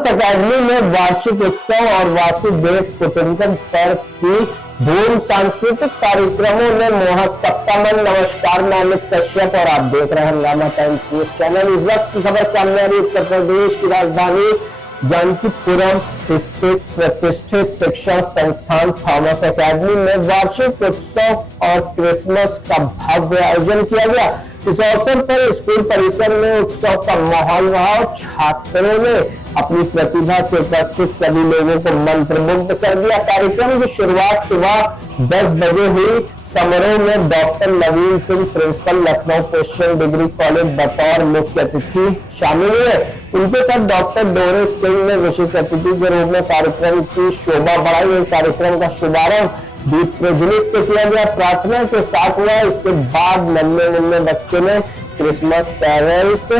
Thomas academy में वार्षिक उत्सव और वासुदेव कुटुंबकम पर की धूम सांस्कृतिक कार्यक्रमों में मोहा सप्तामन। नमस्कार, मैं अमित कश्यप और आप देख रहे हैं हंगामा टाइम्स न्यूज चैनल। इस वक्त की खबर सामने आ रही उत्तर प्रदेश की राजधानी जानकीपुरम स्थित प्रतिष्ठित शिक्षण संस्थान थॉमस अकेडमी में वार्षिक उत्सव और क्रिसमस का भव्य आयोजन किया गया। इस अवसर पर स्कूल परिसर में उत्सव का माहौल रहा और छात्रों ने अपनी प्रतिभा से उपस्थित सभी लोगों को मंत्रमुग्ध कर दिया। कार्यक्रम की शुरुआत सुबह 10 बजे हुई। समारोह में doctor Naveen Singh, principal, Lucknow Christian degree college, बतौर मुख्य अतिथि शामिल हुए। उनके साथ डॉक्टर डोरे सिंह ने विशिष्ट अतिथि के रूप में कार्यक्रम की शोभा बढ़ाई। कार्यक्रम का शुभारंभ दीप प्रज्वलित से किया गया, प्रार्थना के साथ हुआ। इसके बाद नन्हे बच्चों ने क्रिसमस कैरल्स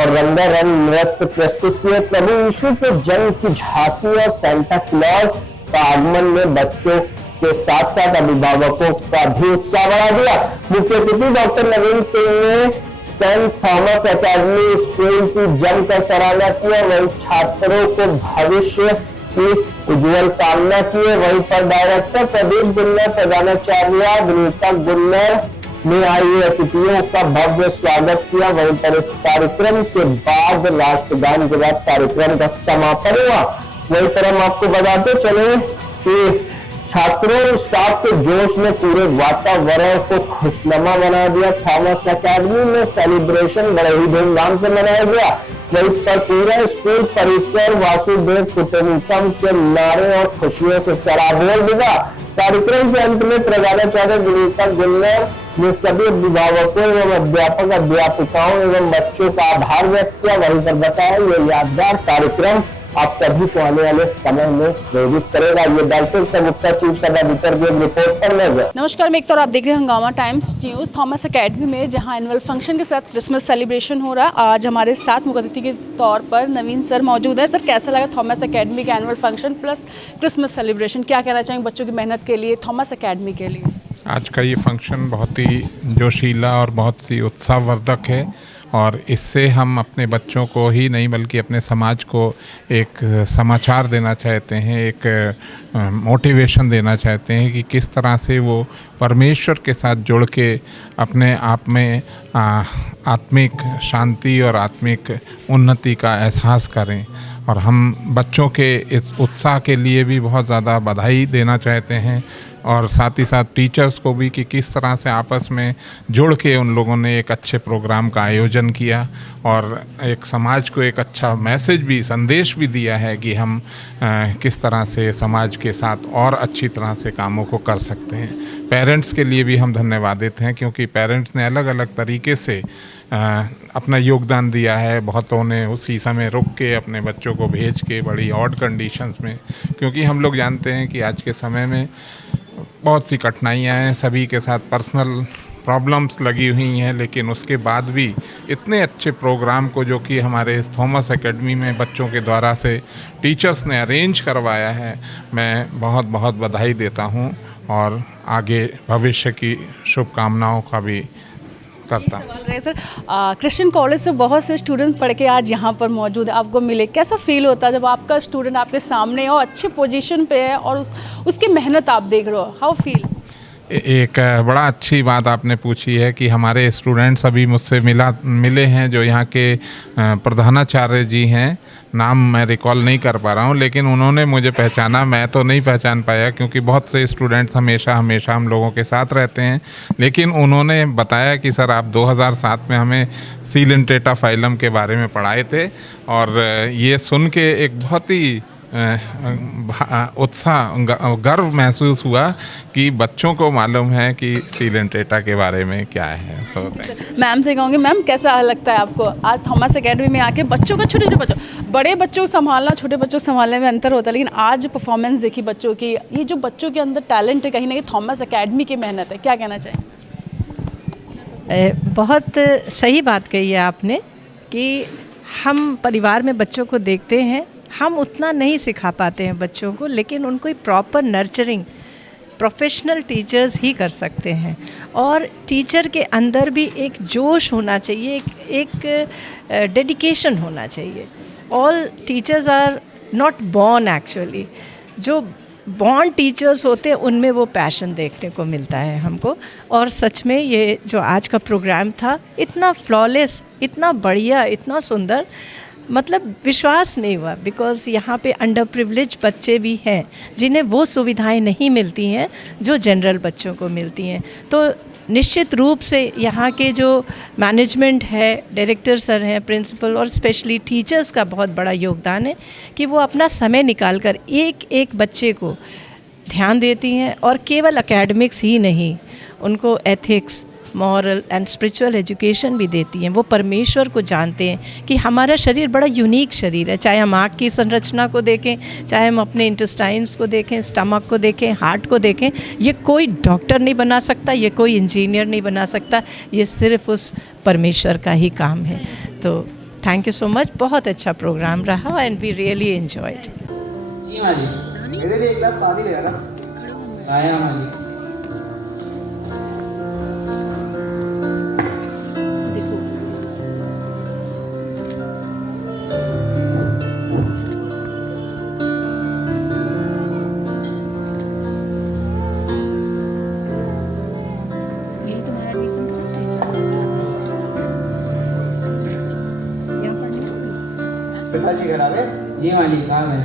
और रंगारंग नृत्य प्रस्तुत किए। प्रभु यीशु के जन्म की झांकी और सेंटा क्लॉज का आगमन में बच्चों के साथ साथ अभिभावकों का भी उत्साह बढ़ा दिया। मुख्य अतिथि डॉक्टर नवीन सिंह ने सेंट थॉमस अकेडमी स्कूल की जमकर सराहना की। वही छात्रों को भविष्य की उज्जवल कामना की। वहीं पर डायरेक्टर प्रदीप गुन्नर, प्रधानाचार्य विनीता गुन्नर ने आए अतिथियों का भव्य स्वागत किया। वहीं पर इस कार्यक्रम के बाद राष्ट्रगान के बाद कार्यक्रम का समापन हुआ। वहीं पर हम आपको बताते चले कि छात्रों और स्टाफ के जोश ने पूरे वातावरण को खुशनुमा बना दिया। थॉमस अकेडमी में सेलिब्रेशन बड़े ही धूमधाम से मनाया गया। वहीं पर पूरा स्कूल परिसर वासुदेव कुटुंबकम के नारे और खुशियों से सराबोर दिखा। कार्यक्रम के अंत में प्रधानाचार्य विनीता गुन्नर ने सभी अभिभावकों एवं अध्यापक अध्यापिकाओं एवं बच्चों का आभार व्यक्त किया। वहीं पर बताया ये यादगार कार्यक्रम आप सभी को आने वाले समय में प्रेरित करेगा। ये डायरेक्टर प्रमुखता चीफ सब एडिटर की रिपोर्ट पर नजर। नमस्कार, मैं एक तरह आप देख रहे हैं हंगामा टाइम्स न्यूज़। थॉमस अकेडमी में जहां एनुअल फंक्शन के साथ क्रिसमस सेलिब्रेशन हो रहा है, आज हमारे साथ मुख्य अतिथि के तौर पर नवीन सर मौजूद है। सर, कैसा लगा थॉमस अकेडमी का annual function plus Christmas celebration? क्या कहना चाहेंगे बच्चों की मेहनत के लिए, थॉमस अकेडमी के लिए? आज का ये फंक्शन बहुत ही जोशीला और बहुत सी उत्साहवर्धक है और इससे हम अपने बच्चों को ही नहीं बल्कि अपने समाज को एक समाचार देना चाहते हैं, एक मोटिवेशन देना चाहते हैं कि किस तरह से वो परमेश्वर के साथ जुड़ के अपने आप में आत्मिक शांति और आत्मिक उन्नति का एहसास करें। और हम बच्चों के इस उत्साह के लिए भी बहुत ज़्यादा बधाई देना चाहते हैं और साथ ही साथ टीचर्स को भी कि किस तरह से आपस में जुड़ के उन लोगों ने एक अच्छे प्रोग्राम का आयोजन किया और एक समाज को एक अच्छा मैसेज भी, संदेश भी दिया है कि हम किस तरह से समाज के साथ और अच्छी तरह से कामों को कर सकते हैं। पेरेंट्स के लिए भी हम धन्यवादित हैं क्योंकि पेरेंट्स ने अलग अलग तरीके से अपना योगदान दिया है। बहुतों ने उसी समय रुक के अपने बच्चों को भेज के बड़ी ऑड कंडीशंस में, क्योंकि हम लोग जानते हैं कि आज के समय में बहुत सी कठिनाइयाँ हैं, सभी के साथ पर्सनल प्रॉब्लम्स लगी हुई हैं, लेकिन उसके बाद भी इतने अच्छे प्रोग्राम को जो कि हमारे थॉमस अकेडमी में बच्चों के द्वारा से टीचर्स ने अरेंज करवाया है, मैं बहुत बहुत बधाई देता हूं और आगे भविष्य की शुभकामनाओं का भी करता हूँ। सर, क्रिश्चियन कॉलेज से बहुत से स्टूडेंट पढ़ के आज यहाँ पर मौजूद है, आपको मिले, कैसा फील होता है जब आपका स्टूडेंट आपके सामने और अच्छे पोजीशन पे है और उसकी मेहनत आप देख रहे हो? How feel? एक बड़ा अच्छी बात आपने पूछी है कि हमारे स्टूडेंट्स अभी मुझसे मिले हैं जो यहाँ के प्रधानाचार्य जी हैं, नाम मैं रिकॉल नहीं कर पा रहा हूँ, लेकिन उन्होंने मुझे पहचाना, मैं तो नहीं पहचान पाया क्योंकि बहुत से स्टूडेंट्स हमेशा हम लोगों के साथ रहते हैं। लेकिन उन्होंने बताया कि सर आप 2007 में हमें सीलेंटेटा फाइलम के बारे में पढ़ाए थे और ये सुन के एक बहुत ही उत्साह, गर्व महसूस हुआ कि बच्चों को मालूम है कि सीलेंटेटा के बारे में क्या है। तो मैम से कहूँगी, मैम कैसा लगता है आपको आज थॉमस अकेडमी में आके बच्चों का, छोटे छोटे बच्चों, बड़े बच्चों को संभालना, छोटे बच्चों को संभालने में अंतर होता है, लेकिन आज परफॉर्मेंस देखी बच्चों की, ये जो बच्चों के अंदर टैलेंट है, कहीं ना कहीं थॉमस अकेडमी की मेहनत है, क्या कहना चाहिए? बहुत सही बात कही है आपने कि हम परिवार में बच्चों को देखते हैं, हम उतना नहीं सिखा पाते हैं बच्चों को, लेकिन उनको प्रॉपर नर्चरिंग प्रोफेशनल टीचर्स ही कर सकते हैं। और टीचर के अंदर भी एक जोश होना चाहिए, एक डेडिकेशन होना चाहिए। All teachers are not born actually, जो बॉर्न टीचर्स होते हैं उनमें वो पैशन देखने को मिलता है हमको। और सच में ये जो आज का प्रोग्राम था इतना फ्लॉलेस, इतना बढ़िया, इतना सुंदर, मतलब विश्वास नहीं हुआ, बिकॉज़ यहाँ पे अंडर प्रिविलेज बच्चे भी हैं जिन्हें वो सुविधाएं नहीं मिलती हैं जो जनरल बच्चों को मिलती हैं। तो निश्चित रूप से यहाँ के जो मैनेजमेंट है, डायरेक्टर सर हैं, प्रिंसिपल और स्पेशली टीचर्स का बहुत बड़ा योगदान है कि वो अपना समय निकाल कर एक एक बच्चे को ध्यान देती हैं। और केवल एकेडमिक्स ही नहीं, उनको ethics, moral and spiritual education भी देती हैं। वो परमेश्वर को जानते हैं कि हमारा शरीर बड़ा यूनिक शरीर है, चाहे हम आँख की संरचना को देखें, चाहे हम अपने इंटेस्टाइन्स को देखें, स्टमक को देखें, हार्ट को देखें, ये कोई डॉक्टर नहीं बना सकता, ये कोई इंजीनियर नहीं बना सकता, ये सिर्फ उस परमेश्वर का ही काम है। तो थैंक यू सो मच, बहुत अच्छा प्रोग्राम रहा एंड वी रियली एंजॉयड। जी माँ जी, मेरे लिए एक गिलास पानी ले आना। आया माँ जी। पिताजी घर आ गए? जी माँ जी, कहाँ गए?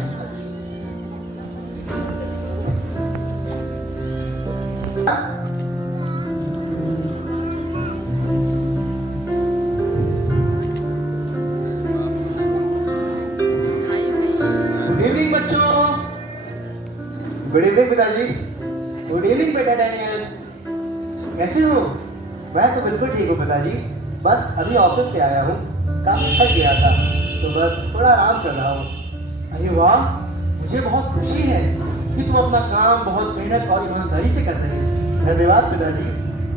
गुड इवनिंग बच्चों। गुड इवनिंग पिताजी। गुड इवनिंग बेटा डैनियल, कैसे हो? मैं तो बिल्कुल ठीक हूँ पिताजी, बस अभी ऑफिस से आया हूँ, काफी थक गया था तो बस थोड़ा आराम कर रहा हूँ। अरे वाह, मुझे बहुत खुशी है कि तुम अपना काम बहुत मेहनत और ईमानदारी से कर रहे हो। धन्यवाद पिताजी।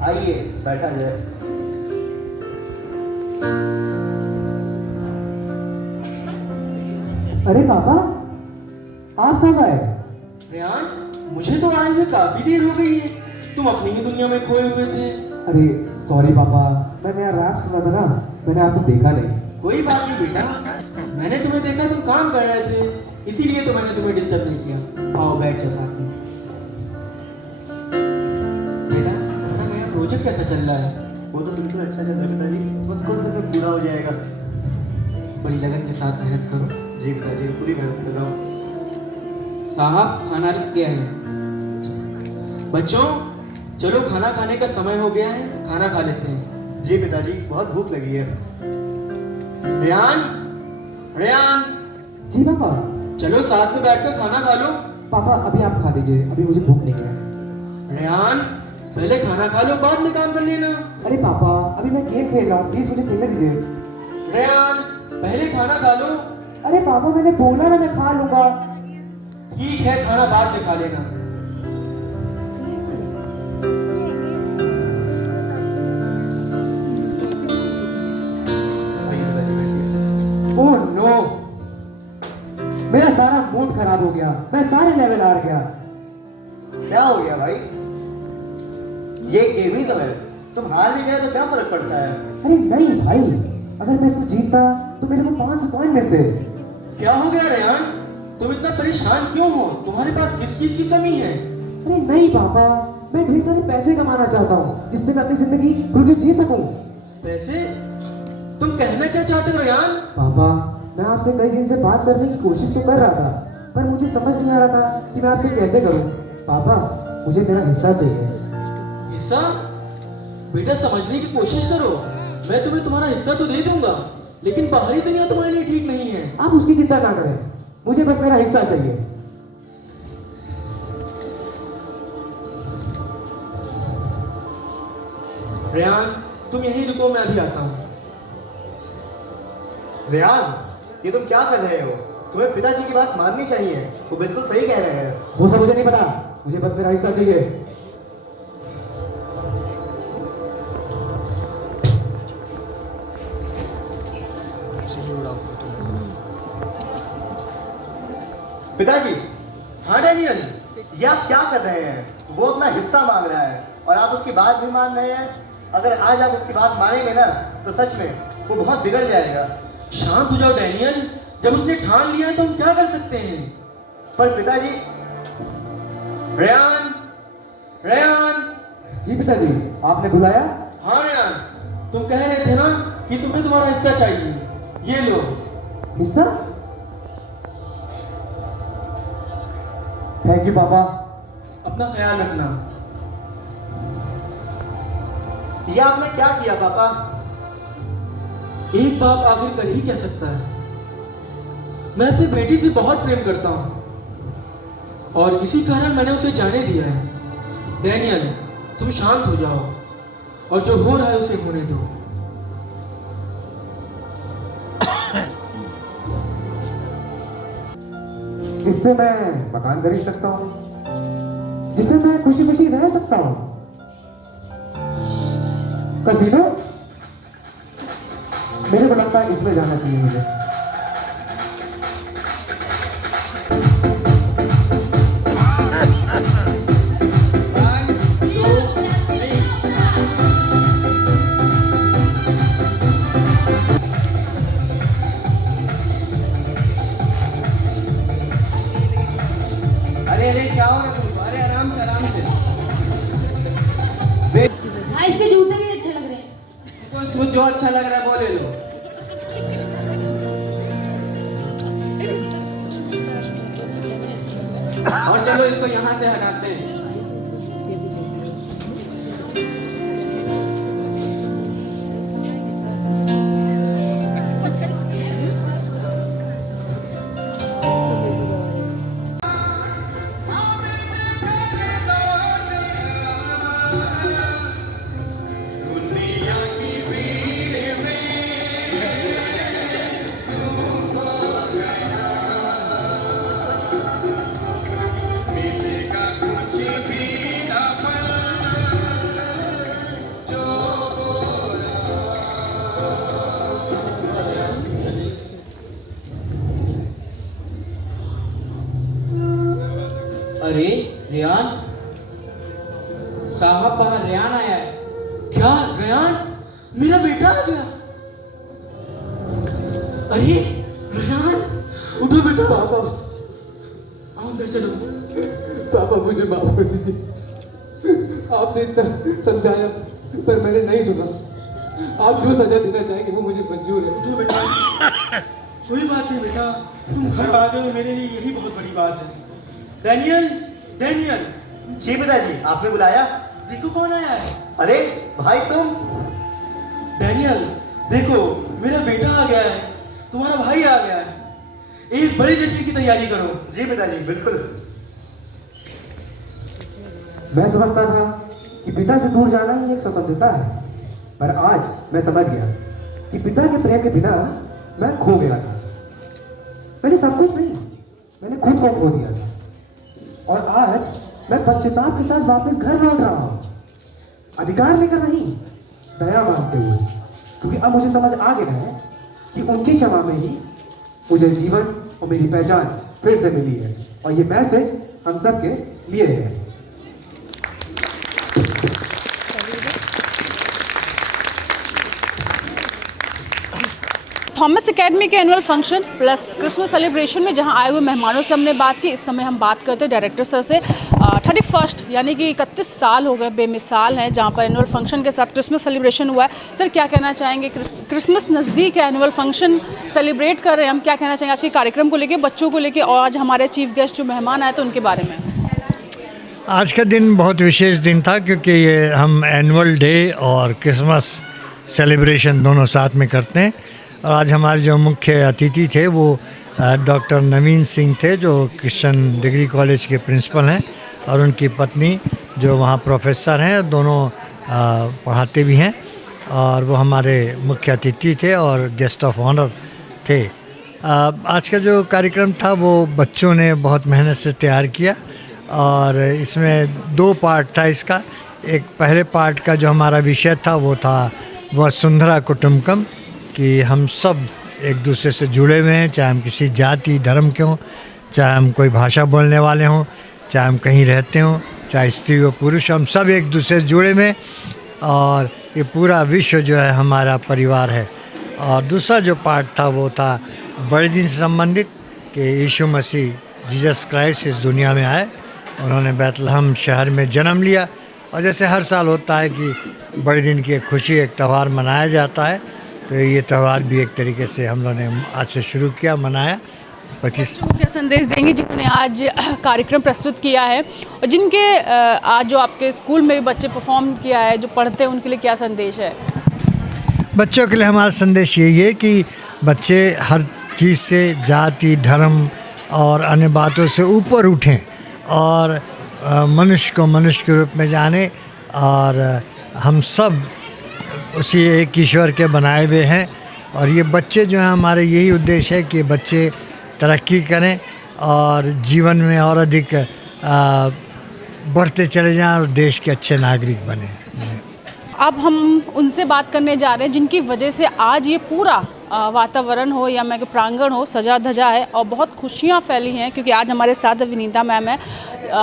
आइए बैठा जाए। अरे पापा, आप कब आए? रेहान, मुझे तो आए हुए काफी देर हो गई है, तुम अपनी ही दुनिया में खोए हुए थे। अरे सॉरी पापा, मैंने यार रैप सुना था ना, मैंने आपको देखा नहीं। कोई बात नहीं बेटा, मैंने तुम्हें देखा तुम काम कर रहे थे, इसीलिए तो मैंने तुम्हें डिस्टर्ब नहीं किया। आओ बैठ जाओ साथ में। बेटा, तुम्हारा नया प्रोजेक्ट कैसा चल रहा है? वो तो बिल्कुल अच्छा चल रहा है पिताजी, बस कुछ दिन में पूरा हो जाएगा। बड़ी लगन के साथ मेहनत करो। जी पिताजी, पूरी मेहनत कर रहा हूँ। साहब, खाना रख गया है। बच्चों, चलो खाना खाने का समय हो गया है, खाना खा लेते हैं। जी पिताजी, बहुत भूख लगी है। रेहान, रेहान, जी पापा। चलो साथ में बैठकर खाना खा लो। पापा अभी आप खा दीजिए, अभी मुझे भूख नहीं है। रेहान, पहले खाना खा लो, बाद में काम कर लेना। अरे पापा, अभी मैं गेम खेल रहा हूँ, प्लीज मुझे खेलने दीजिए। रेहान, पहले खाना खा लो। अरे पापा, मैंने बोला ना मैं खा लूंगा। ठीक है, खाना बाद में खा लेना। ओह नो, मेरा सारा मूड खराब हो गया, मैं सारे लेवल हार गया। क्या हो गया भाई? ये गेम ही तो है, तुम हार भी गए तो क्या फर्क पड़ता है? अरे नहीं भाई, अगर मैं इसको जीतता तो मेरे को 500 पॉइंट मिलते। क्या हो गया रेहान? तुम इतना परेशान क्यों हो? तुम्हारे पास किस चीज की कमी है? अरे नहीं पापा, मैं ढेर सारे पैसे कमाना चाहता हूँ जिससे मैं अपनी जिंदगी खुल के जी सकूं। पैसे? तुम कहना क्या चाहते हो रेहान? पापा, मैं आपसे कई दिन से बात करने की कोशिश तो कर रहा था, पर मुझे समझ नहीं आ रहा था कि मैं आपसे कैसे करूं। पापा, मुझे मेरा हिस्सा चाहिए। हिस्सा? बेटा समझने की कोशिश करो, मैं तुम्हें तुम्हारा हिस्सा तो दे दूंगा, लेकिन बाहरी दुनिया तुम्हारे लिए ठीक नहीं है। आप उसकी चिंता ना करें, मुझे बस मेरा हिस्सा चाहिए। रेहान, तुम यहीं रुको, मैं अभी आता हूँ। रेहान, ये तुम क्या कर रहे हो? तुम्हें पिताजी की बात माननी चाहिए, वो बिल्कुल सही कह रहे हैं। वो सब मुझे नहीं पता, मुझे बस मेरा हिस्सा चाहिए। पिताजी, हाँ डैनियल, ये आप क्या कर रहे हैं? वो अपना हिस्सा मांग रहा है और आप उसकी बात भी मान रहे हैं। अगर आज आप उसकी बात मानेंगे ना तो सच में वो बहुत बिगड़ जाएगा। शांत हो जाओ डैनियल, जब उसने ठान लिया है तो हम क्या कर सकते हैं? पर पिताजी, रेयान, रेयान। जी पिताजी, आपने बुलाया? हाँ रेयान, तुम कह रहे थे ना कि तुम्हें तुम्हारा हिस्सा चाहिए। ये लो। हिस्सा? थैंक यू पापा। अपना ख्याल रखना। ये आपने क्या किया पापा? एक बाप आखिर कर ही क्या सकता है। मैं अपनी बेटी से बहुत प्रेम करता हूं और इसी कारण मैंने उसे जाने दिया है। डैनियल, तुम शांत हो जाओ और जो हो रहा है उसे होने दो। इससे मैं मकान खरीद सकता हूँ, जिससे मैं खुशी खुशी रह सकता हूँ। कसीनो? मेरे को लगता है इसमें जाना चाहिए मुझे। अरे अरे क्या हो रहा है तुमको? अरे आराम से आराम से। हाँ, इसके जूते भी अच्छे लग रहे हैं। तुमको इसमें जो अच्छा लग रहा है वो ले लो। और चलो इसको यहाँ से हटाते हैं। अरे रेयान साहब, बाहर रेयान आया है। क्या रेयान? मेरा बेटा आ गया। अरे रेयान, उठो बेटा। पापा, आओ अंदर चलो। पापा मुझे माफ कर दीजिए। आपने इतना समझाया पर मैंने नहीं सुना। आप जो सजा देना चाहेंगे वो मुझे मंजूर है। उठो बेटा। कोई बात नहीं बेटा, तुम घर आ गए हो, मेरे लिए यही बहुत बड़ी बात है। Daniel, Daniel. जी पिताजी, आपने बुलाया? देखो कौन आया है। अरे भाई तुम। डैनियल देखो, मेरा बेटा आ गया है, तुम्हारा भाई आ गया है। एक बड़े जश्न की तैयारी करो। जी पिताजी, बिल्कुल। मैं समझता था कि पिता से दूर जाना ही एक स्वतंत्रता है, पर आज मैं समझ गया कि पिता के प्रेम के बिना मैं खो गया था। मैंने सब कुछ नहीं, मैंने खुद को खो दिया था। और आज मैं पश्चाताप के साथ वापस घर लौट रहा हूँ, अधिकार लेकर नहीं, दया मांगते हुए, क्योंकि अब मुझे समझ आ गया है कि उनकी क्षमा में ही मुझे जीवन और मेरी पहचान फिर से मिली है। और ये मैसेज हम सबके लिए है। थॉमस एकेडमी के annual function plus Christmas celebration में जहां आए हुए मेहमानों से हमने बात की। इस समय हम बात करते हैं डायरेक्टर सर से। 31 यानी कि 31 साल हो गए बेमिसाल हैं जहां पर एनुअल फंक्शन के साथ क्रिसमस सेलिब्रेशन हुआ है। सर क्या कहना चाहेंगे? क्रिसमस नज़दीक है, एनुअल फंक्शन सेलिब्रेट कर रहे हैं, हम क्या कहना चाहेंगे आज के कार्यक्रम को लेकर, बच्चों को लेकर, और आज हमारे चीफ गेस्ट जो मेहमान आए थे उनके बारे में? आज का दिन बहुत विशेष दिन था क्योंकि ये हम एनुअल डे और क्रिसमस सेलिब्रेशन दोनों साथ में करते हैं। और आज हमारे जो मुख्य अतिथि थे वो डॉक्टर नवीन सिंह थे, जो क्रिश्चियन डिग्री कॉलेज के प्रिंसिपल हैं, और उनकी पत्नी जो वहाँ प्रोफेसर हैं, दोनों पढ़ाते भी हैं, और वो हमारे मुख्य अतिथि थे और गेस्ट ऑफ ऑनर थे। आज का जो कार्यक्रम था वो बच्चों ने बहुत मेहनत से तैयार किया और इसमें 2 पार्ट था इसका। एक पहले पार्ट का जो हमारा विषय था वो था वसुंधरा कुटुंबकम, कि हम सब एक दूसरे से जुड़े हुए हैं, चाहे हम किसी जाति धर्म के हों, चाहे हम कोई भाषा बोलने वाले हों, चाहे हम कहीं रहते हों, चाहे स्त्री हो पुरुष, हम सब एक दूसरे से जुड़े हुए हैं और ये पूरा विश्व जो है हमारा परिवार है। और दूसरा जो पार्ट था वो था बड़े दिन से संबंधित कि यीशु मसीह जीसस क्राइस्ट इस दुनिया में आए, उन्होंने बैतलहम शहर में जन्म लिया। और जैसे हर साल होता है कि बड़े दिन की एक खुशी, एक त्यौहार मनाया जाता है, तो ये त्यौहार भी एक तरीके से हम लोगों ने आज से शुरू किया, मनाया। 25 क्या संदेश देंगे जिन्होंने आज कार्यक्रम प्रस्तुत किया है और जिनके आज जो आपके स्कूल में बच्चे परफॉर्म किया है, जो पढ़ते हैं, उनके लिए क्या संदेश है? बच्चों के लिए हमारा संदेश यही है कि बच्चे हर चीज़ से, जाति, धर्म और अन्य बातों से ऊपर उठें और मनुष्य को मनुष्य के रूप में जाने। और हम सब उसी एक ईश्वर के बनाए हुए हैं और ये बच्चे जो हैं, हमारे यही उद्देश्य है कि बच्चे तरक्की करें और जीवन में और अधिक बढ़ते चले जाएं और देश के अच्छे नागरिक बने। अब हम उनसे बात करने जा रहे हैं जिनकी वजह से आज ये पूरा वातावरण हो या मैं प्रांगण हो सजा धजा है और बहुत खुशियाँ फैली हैं, क्योंकि आज हमारे साथ विनीता मैम है,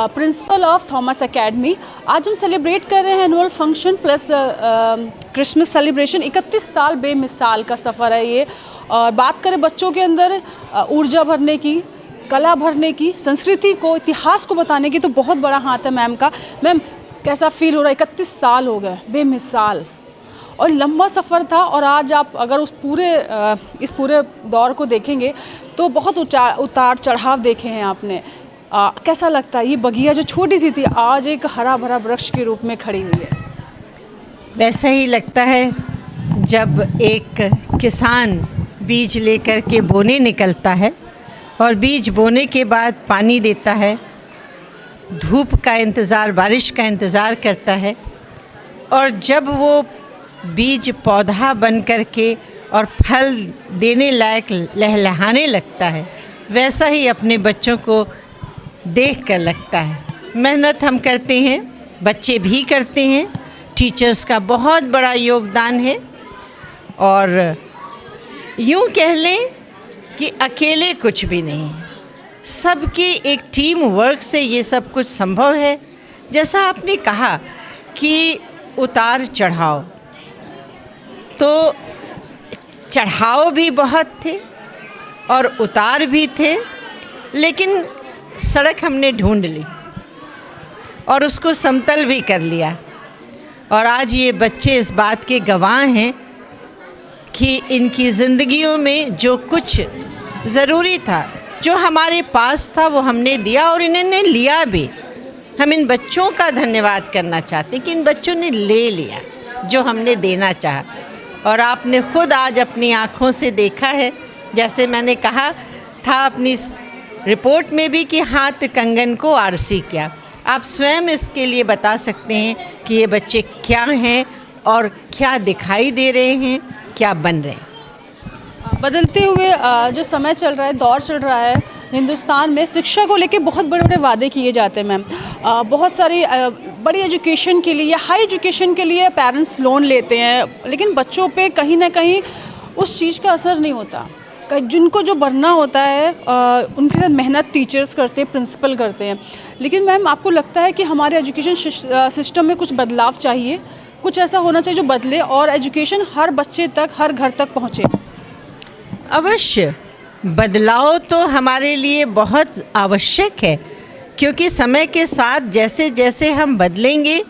प्रिंसिपल ऑफ थॉमस एकेडमी। आज हम सेलिब्रेट कर रहे हैं annual function plus Christmas celebration. 31 साल बेमिसाल का सफ़र है ये। और बात करें बच्चों के अंदर ऊर्जा भरने की, कला भरने की, संस्कृति को, इतिहास को बताने की, तो बहुत बड़ा हाथ है मैम का। मैम, कैसा फील हो रहा है? 31 साल हो गए, बेमिसाल और लंबा सफ़र था। और आज आप अगर इस पूरे दौर को देखेंगे तो बहुत उतार चढ़ाव देखे हैं आपने। कैसा लगता है? ये बगिया जो छोटी सी थी आज एक हरा भरा वृक्ष के रूप में खड़ी हुई है। वैसा ही लगता है जब एक किसान बीज लेकर के बोने निकलता है और बीज बोने के बाद पानी देता है, धूप का इंतज़ार, बारिश का इंतज़ार करता है, और जब वो बीज पौधा बन कर के और फल देने लायक लहलहाने लगता है, वैसा ही अपने बच्चों को देख कर लगता है। मेहनत हम करते हैं, बच्चे भी करते हैं, टीचर्स का बहुत बड़ा योगदान है। और यूँ कह लें कि अकेले कुछ भी नहीं, सबकी एक टीम वर्क से ये सब कुछ संभव है। जैसा आपने कहा कि उतार चढ़ाव, तो चढ़ाव भी बहुत थे और उतार भी थे, लेकिन सड़क हमने ढूंढ ली और उसको समतल भी कर लिया। और आज ये बच्चे इस बात के गवाह हैं कि इनकी ज़िंदगियों में जो कुछ ज़रूरी था, जो हमारे पास था, वो हमने दिया और इन्होंने लिया भी। हम इन बच्चों का धन्यवाद करना चाहते हैं कि इन बच्चों ने ले लिया जो हमने देना चाहा। और आपने खुद आज अपनी आँखों से देखा है, जैसे मैंने कहा था अपनी रिपोर्ट में भी, कि हाथ कंगन को आरसी क्या। आप स्वयं इसके लिए बता सकते हैं कि ये बच्चे क्या हैं और क्या दिखाई दे रहे हैं, क्या बन रहे हैं। बदलते हुए जो समय चल रहा है, दौर चल रहा है हिंदुस्तान में, शिक्षा को लेके बहुत बड़े बड़े वादे किए जाते हैं मैम। बहुत सारी बड़ी एजुकेशन के लिए या हाई एजुकेशन के लिए पेरेंट्स लोन लेते हैं, लेकिन बच्चों पे कहीं ना कहीं उस चीज़ का असर नहीं होता। जिनको जो बनना होता है उनके साथ मेहनत टीचर्स करते हैं, प्रिंसिपल करते हैं। लेकिन मैम, आपको लगता है कि हमारे एजुकेशन सिस्टम में कुछ बदलाव चाहिए, कुछ ऐसा होना चाहिए जो बदले और एजुकेशन हर बच्चे तक, हर घर तक पहुँचे? अवश्य बदलाव तो हमारे लिए बहुत आवश्यक है, क्योंकि समय के साथ जैसे जैसे हम बदलेंगे,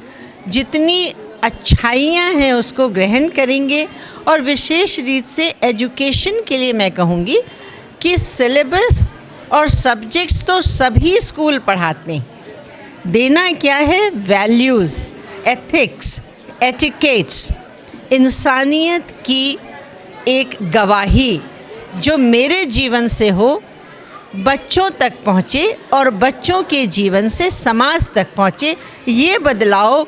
जितनी अच्छाइयाँ हैं उसको ग्रहण करेंगे। और विशेष रीत से एजुकेशन के लिए मैं कहूँगी कि सिलेबस और सब्जेक्ट्स तो सभी स्कूल पढ़ाते हैं। देना क्या है? वैल्यूज़, एथिक्स, एटिकेट्स, इंसानियत की एक गवाही जो मेरे जीवन से हो, बच्चों तक पहुँचे और बच्चों के जीवन से समाज तक पहुँचे। ये बदलाव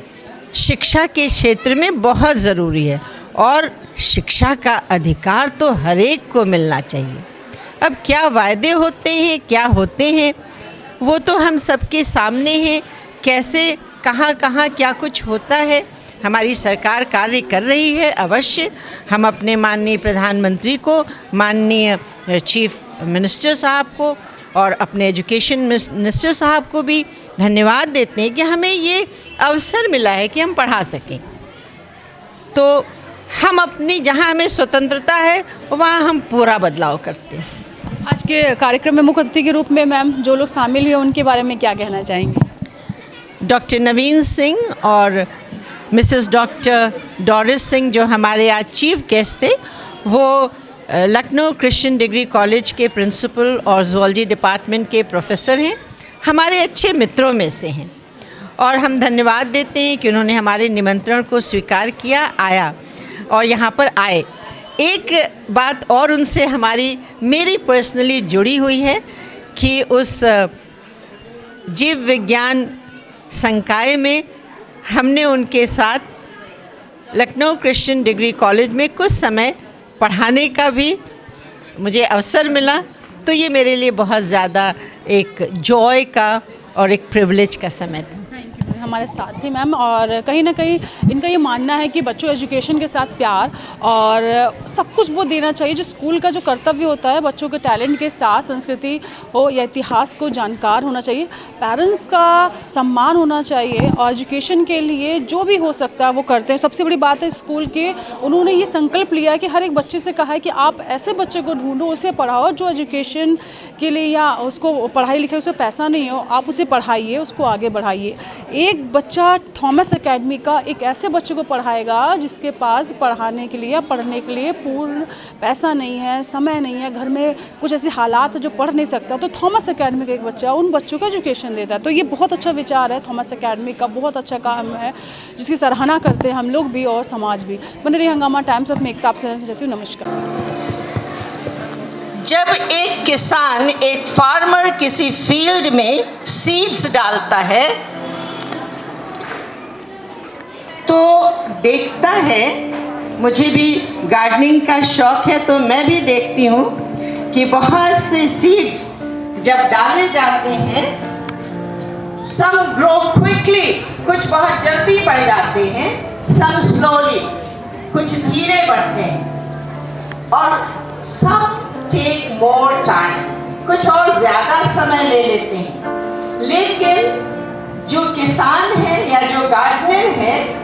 शिक्षा के क्षेत्र में बहुत ज़रूरी है और शिक्षा का अधिकार तो हर एक को मिलना चाहिए। अब क्या वायदे होते हैं, क्या होते हैं, वो तो हम सबके सामने हैं। कैसे, कहाँ कहाँ क्या कुछ होता है, हमारी सरकार कार्य कर रही है। अवश्य हम अपने माननीय प्रधानमंत्री को, माननीय चीफ मिनिस्टर साहब को और अपने एजुकेशन मिनिस्टर साहब को भी धन्यवाद देते हैं कि हमें ये अवसर मिला है कि हम पढ़ा सकें। तो हम अपनी, जहाँ हमें स्वतंत्रता है वहाँ हम पूरा बदलाव करते हैं। आज के कार्यक्रम में मुख्य अतिथि के रूप में मैम जो लोग शामिल हुए उनके बारे में क्या कहना चाहेंगे? डॉक्टर नवीन सिंह और मिसेस डॉक्टर डोरिस सिंह जो हमारे आज चीफ गेस्ट थे, वो लखनऊ क्रिश्चियन डिग्री कॉलेज के प्रिंसिपल और ज़ूलॉजी डिपार्टमेंट के प्रोफेसर हैं, हमारे अच्छे मित्रों में से हैं और हम धन्यवाद देते हैं कि उन्होंने हमारे निमंत्रण को स्वीकार किया, आया और यहाँ पर आए। एक बात और उनसे मेरी पर्सनली जुड़ी हुई है कि उस जीव विज्ञान संकाय में हमने उनके साथ लखनऊ क्रिश्चियन डिग्री कॉलेज में कुछ समय पढ़ाने का भी मुझे अवसर मिला, तो ये मेरे लिए बहुत ज़्यादा एक जॉय का और एक प्रिविलेज का समय था। हमारे साथ थी मैम, और कहीं ना कहीं इनका ये मानना है कि बच्चों एजुकेशन के साथ प्यार और सब कुछ वो देना चाहिए जो स्कूल का जो कर्तव्य होता है, बच्चों के टैलेंट के साथ संस्कृति हो या इतिहास को जानकार होना चाहिए, पेरेंट्स का सम्मान होना चाहिए और एजुकेशन के लिए जो भी हो सकता है वो करते हैं। सबसे बड़ी बात है स्कूल के, उन्होंने ये संकल्प लिया है कि हर एक बच्चे से कहा है कि आप ऐसे बच्चे को ढूंढो, उसे पढ़ाओ जो एजुकेशन के लिए या उसको पढ़ाई लिखाई उसे पैसा नहीं हो, आप उसे पढ़ाइए, उसको आगे बढ़ाइए। एक बच्चा थॉमस एकेडमी का एक ऐसे बच्चे को पढ़ाएगा जिसके पास पढ़ाने के लिए या पढ़ने के लिए पूर्ण पैसा नहीं है, समय नहीं है, घर में कुछ ऐसे हालात है जो पढ़ नहीं सकता, तो थॉमस एकेडमी का एक बच्चा उन बच्चों को एजुकेशन देता है। तो ये बहुत अच्छा विचार है थॉमस एकेडमी का, बहुत अच्छा काम है जिसकी सराहना करते हैं हम लोग भी और समाज भी। बने रही हंगामा टाइम्स में एक ताप से चाहती हूँ। नमस्कार। जब एक किसान, एक फार्मर किसी फील्ड में सीड्स डालता है तो देखता है, मुझे भी गार्डनिंग का शौक है तो मैं भी देखती हूँ कि बहुत से सीड्स जब डाले जाते हैं, सम ग्रो क्विकली, कुछ बहुत जल्दी बढ़ जाते हैं, सम स्लोली, कुछ धीरे बढ़ते हैं और सम टेक मोर टाइम, कुछ और ज़्यादा समय ले लेते हैं। लेकिन जो किसान है या जो गार्डनर है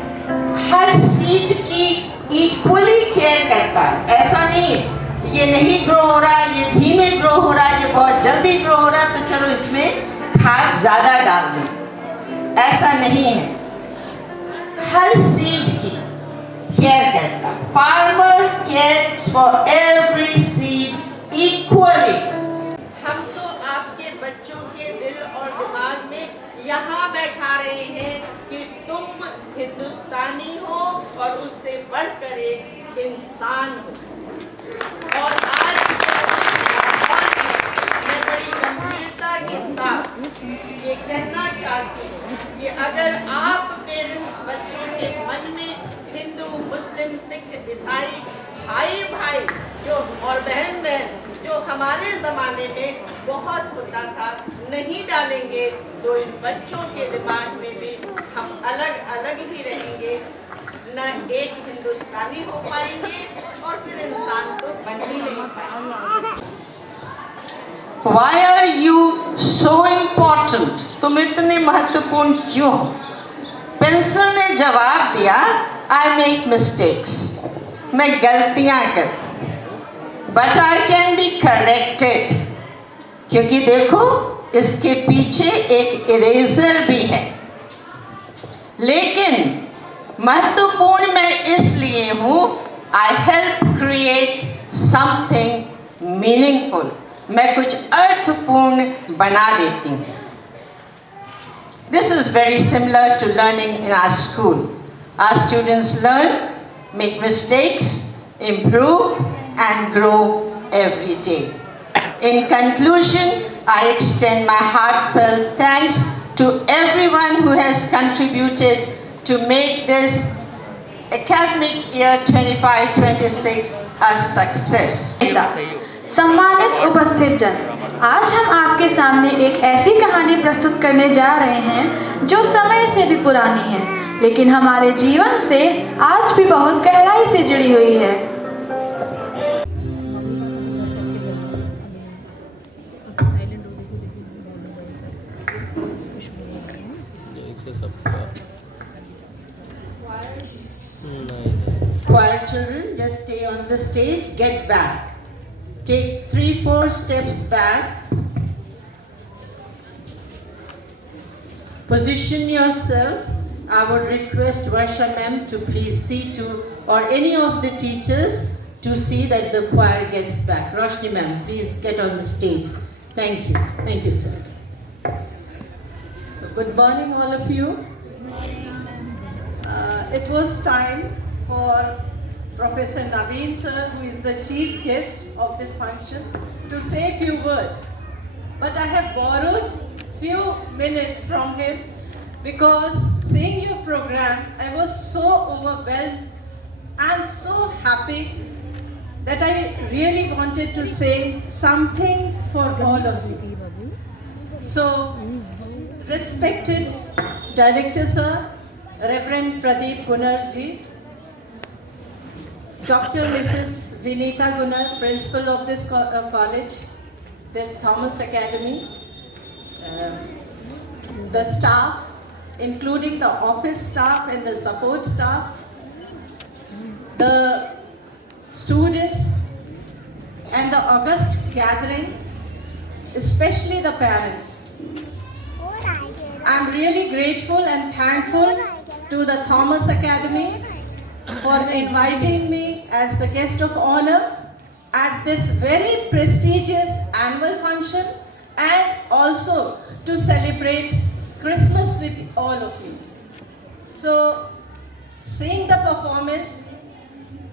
हर सीड की इक्वली केयर करता है। ऐसा नहीं ये नहीं ग्रो हो रहा है, ये धीमे ग्रो हो रहा है, ये बहुत जल्दी ग्रो हो रहा है तो चलो इसमें खाद ज़्यादा डाल दें, ऐसा नहीं है। हर सीड की केयर करता है। Farmer cares for every seed equally. हम तो आपके बच्चों के दिल और दिमाग में यहाँ बैठा रहे हैं कि तुम हिंदुस्तानी हो और उससे बढ़कर एक इंसान हो। और आज मैं बड़ी गंभीरता के साथ ये कहना चाहती हूँ कि अगर आप पेरेंट्स बच्चों के मन में हिंदू, मुस्लिम, सिख, ईसाई, भाई भाई जो और बहन बहन जो हमारे ज़माने में बहुत होता था नहीं डालेंगे तो इन बच्चों के दिमाग में भी हम अलग अलग ही रहेंगे, न एक हिंदुस्तानी हो पाएंगे और फिर इंसान तो बन ही नहीं पाएंगे। Why are you so important? तुम इतने महत्वपूर्ण क्यों हो? पेंसिल ने जवाब दिया, I make mistakes. मैं गलतियां करती, but I can be corrected. क्योंकि देखो इसके पीछे एक इरेजर भी है। लेकिन महत्वपूर्ण मैं इसलिए हूँ, I help create something meaningful. मैं कुछ अर्थपूर्ण बना देती हूँ। This is very similar to learning in our school. Our students learn, make mistakes, improve and grow every day. In conclusion, I extend my heartfelt thanks to everyone who has contributed to make this academic year 25-26 a success. सम्मानित उपस्थित जन, आज हम आपके सामने एक ऐसी कहानी प्रस्तुत करने जा रहे हैं जो समय से भी पुरानी है, लेकिन हमारे जीवन से आज भी बहुत गहराई से जुड़ी हुई है। Choir children, just stay on the stage, get back. Take 3-4 steps back. Position yourself. I would request Varsha ma'am to please see to, or any of the teachers, to see that the choir gets back. Roshni ma'am, please get on the stage. Thank you. Thank you, sir. So, good morning, all of you. It was time for Professor Naveen sir, who is the chief guest of this function, to say a few words. But I have borrowed few minutes from him because seeing your program, I was so overwhelmed and so happy that I really wanted to say something for all of you. So, respected Director Sir, Reverend Pradeep Gunnar ji, Dr. Mrs. Vinita Gunnar, Principal of this college, this Thomas Academy, the staff, including the office staff and the support staff, the students, and the august gathering, especially the parents. I'm really grateful and thankful to the Thomas Academy for inviting me as the guest of honor at this very prestigious annual function, and also to celebrate Christmas with all of you. So, seeing the performance,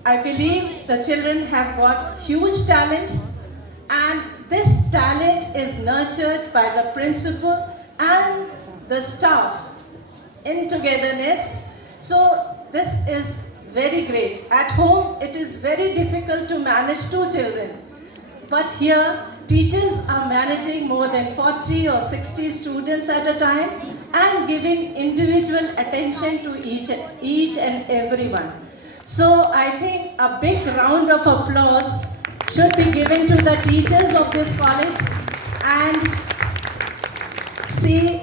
I believe the children have got huge talent, and this talent is nurtured by the principal and the staff in togetherness. So this is very great. At home, it is very difficult to manage 2 children. But here, teachers are managing more than 40 or 60 students at a time and giving individual attention to each and everyone. So I think a big round of applause should be given to the teachers of this college. And see,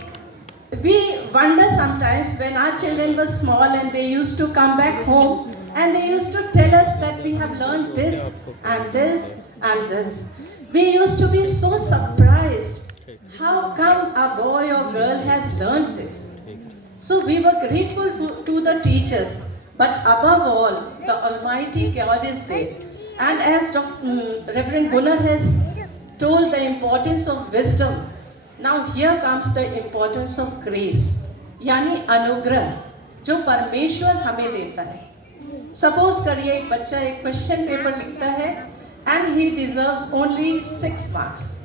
we wonder sometimes when our children were small and they used to come back home and they used to tell us that we have learned this and this and this. We used to be so surprised. How come a boy or girl has learned this? So we were grateful to the teachers, but above all, the Almighty God is there. And as Reverend Gunnar has told the importance of wisdom, now here comes the importance of grace, यानी अनुग्रह जो परमेश्वर हमें देता है. Suppose करिए एक बच्चा एक क्वेश्चन पेपर लिखता है and he deserves only 6 marks.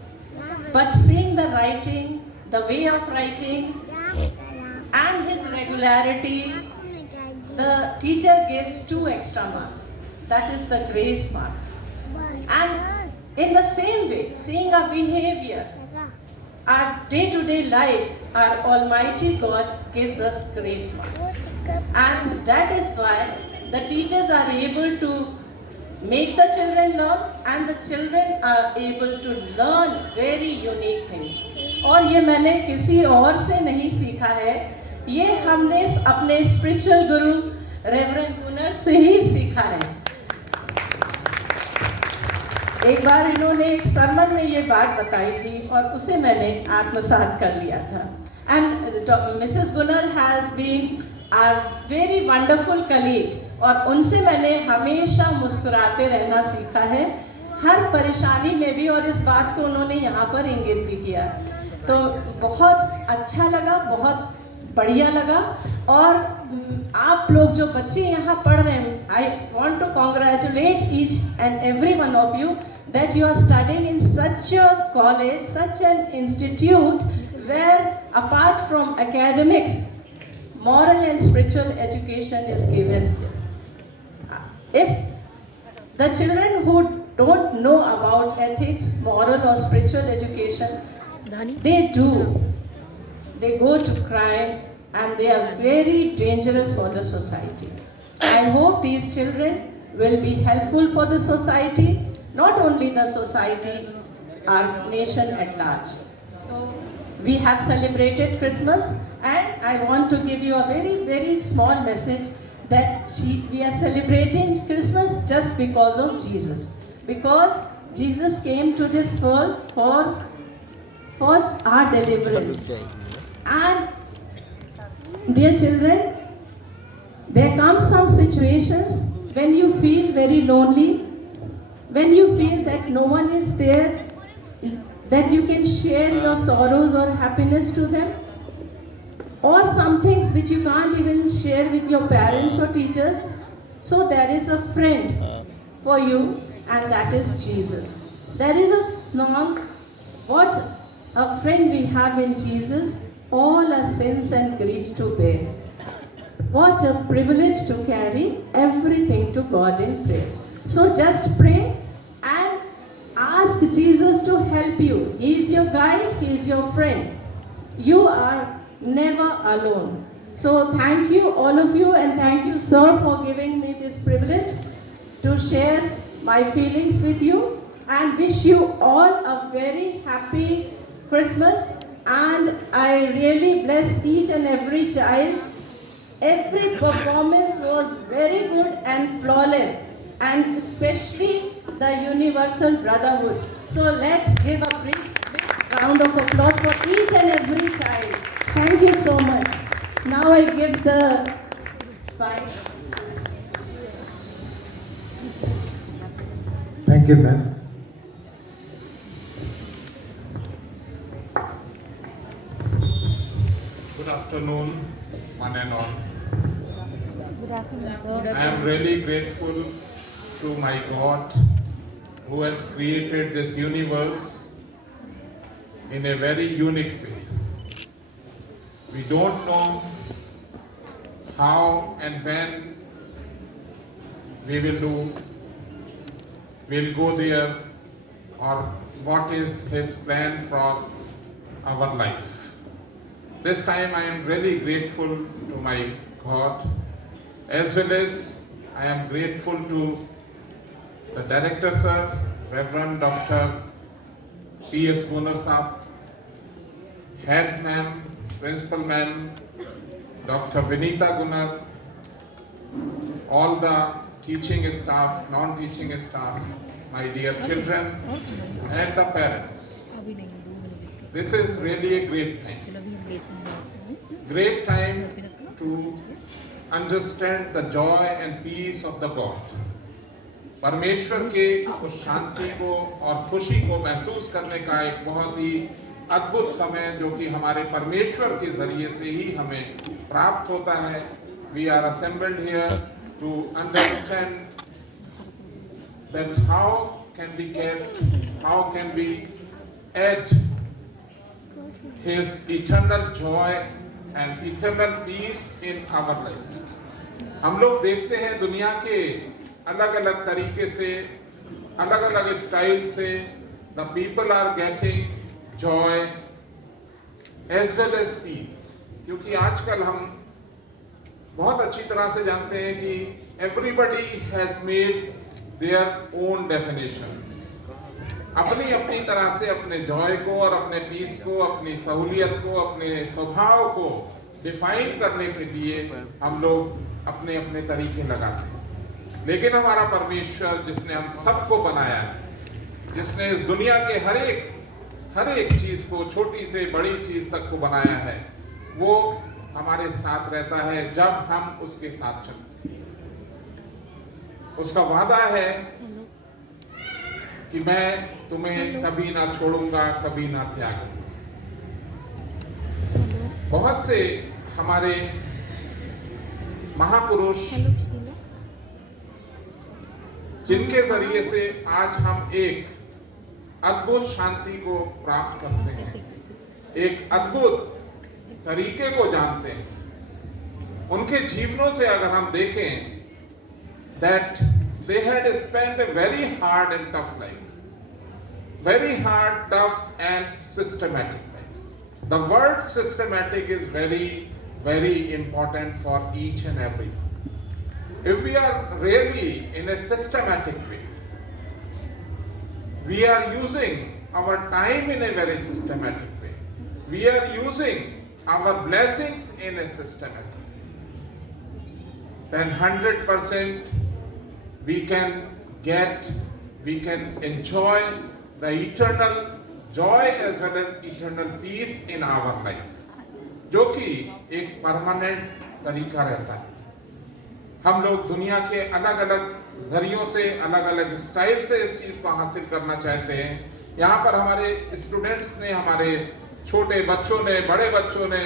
But seeing the writing, the way of writing, and his regularity, the teacher gives 2 extra marks. That is the grace marks. And in the same way, seeing our behavior, our day-to-day life, our Almighty God gives us grace marks. And that is why the teachers are able to make the children learn, and the children are able to learn very unique things. और ये मैंने किसी और से नहीं सीखा है, ये हमने अपने स्पिरिचुअल गुरु रेवरेंड गुनर से ही सीखा है. एक बार इन्होंने एक सरमन में ये बात बताई थी और उसे मैंने आत्मसात कर लिया था. And Mrs. Gunnar has been a very wonderful colleague. और उनसे मैंने हमेशा मुस्कुराते रहना सीखा है, हर परेशानी में भी, और इस बात को उन्होंने यहाँ पर इंगित भी किया. तो बहुत अच्छा लगा, बहुत बढ़िया लगा. और आप लोग जो बच्चे यहाँ पढ़ रहे हैं, I want to congratulate each and every one of you that you are studying in such a college, such an institute where apart from academics, moral and spiritual education is given. If the children who don't know about ethics, moral or spiritual education, they go to crime and they are very dangerous for the society. I hope these children will be helpful for the society, not only the society, our nation at large. So we have celebrated Christmas, and I want to give you a very, very small message that we are celebrating Christmas just because of Jesus. Because Jesus came to this world for our deliverance. And dear children, there come some situations when you feel very lonely, when you feel that no one is there, that you can share your sorrows or happiness to them, or some things which you can't even share with your parents or teachers. So there is a friend for you, and that is Jesus. There is a song, what a friend we have in Jesus, all our sins and griefs to bear. What a privilege to carry everything to God in prayer. So just pray and ask Jesus to help you. He is your guide, He is your friend. You are never alone. So thank you all of you, and thank you sir for giving me this privilege to share my feelings with you, and wish you all a very happy Christmas. And I really bless each and every child. Every performance was very good and flawless, and especially the Universal Brotherhood. So let's give a big round of applause for each and every child. Thank you so much. Now I give the mic. Thank you, ma'am. Good afternoon, one and all. I am really grateful to my God who has created this universe in a very unique way. We don't know how and when we'll go there, or what is His plan for our life. This time I am really grateful to my God, as well as I am grateful to the Director Sir, Reverend Dr. P.S. Gunnar Saab, Head Ma'am, Principal Ma'am, Dr. Vinita Gunnar, all the teaching staff, non-teaching staff, my dear children, and the parents. This is really a great time. Great time to understand the joy and peace of the God. परमेश्वर के उस शांति को और खुशी को महसूस करने का एक बहुत ही अद्भुत समय जो कि हमारे परमेश्वर के जरिए से ही हमें प्राप्त होता है. We are assembled here to understand that how can we add His eternal joy and eternal peace in our life. हम लोग देखते हैं दुनिया के अलग अलग तरीके से, अलग अलग स्टाइल से the people are getting joy as well as peace. क्योंकि आजकल हम बहुत अच्छी तरह से जानते हैं कि everybody has made their own definitions. अपनी अपनी तरह से अपने जॉय को और अपने पीस को, अपनी सहूलियत को, अपने स्वभाव को डिफाइन करने के लिए हम लोग अपने अपने तरीके लगाते हैं. लेकिन हमारा परमेश्वर जिसने हम सबको बनाया है, जिसने इस दुनिया के हर एक चीज को, छोटी से बड़ी चीज तक को बनाया है, वो हमारे साथ रहता है जब हम उसके साथ चलते हैं. उसका वादा है कि मैं तुम्हें कभी ना छोड़ूंगा, कभी ना त्यागूंगा. बहुत से हमारे महापुरुष जिनके जरिए से आज हम एक अद्भुत शांति को प्राप्त करते हैं, एक अद्भुत तरीके को जानते हैं, उनके जीवनों से अगर हम देखें that they had spent a very hard and tough life. Very hard, tough and systematic life. The word systematic is very, very important for each and every one. If we are really in a systematic way, we are using our time in a very systematic way. We are using our blessings in a systematic way. Then 100% we can get we can enjoy the eternal joy as well as eternal peace in our life, जो कि एक permanent तरीका रहता है। हम लोग दुनिया के अलग अलग जरियों से, अलग अलग स्टाइल से इस चीज़ को हासिल करना चाहते हैं। यहाँ पर हमारे स्टूडेंट्स ने, हमारे छोटे बच्चों ने, बड़े बच्चों ने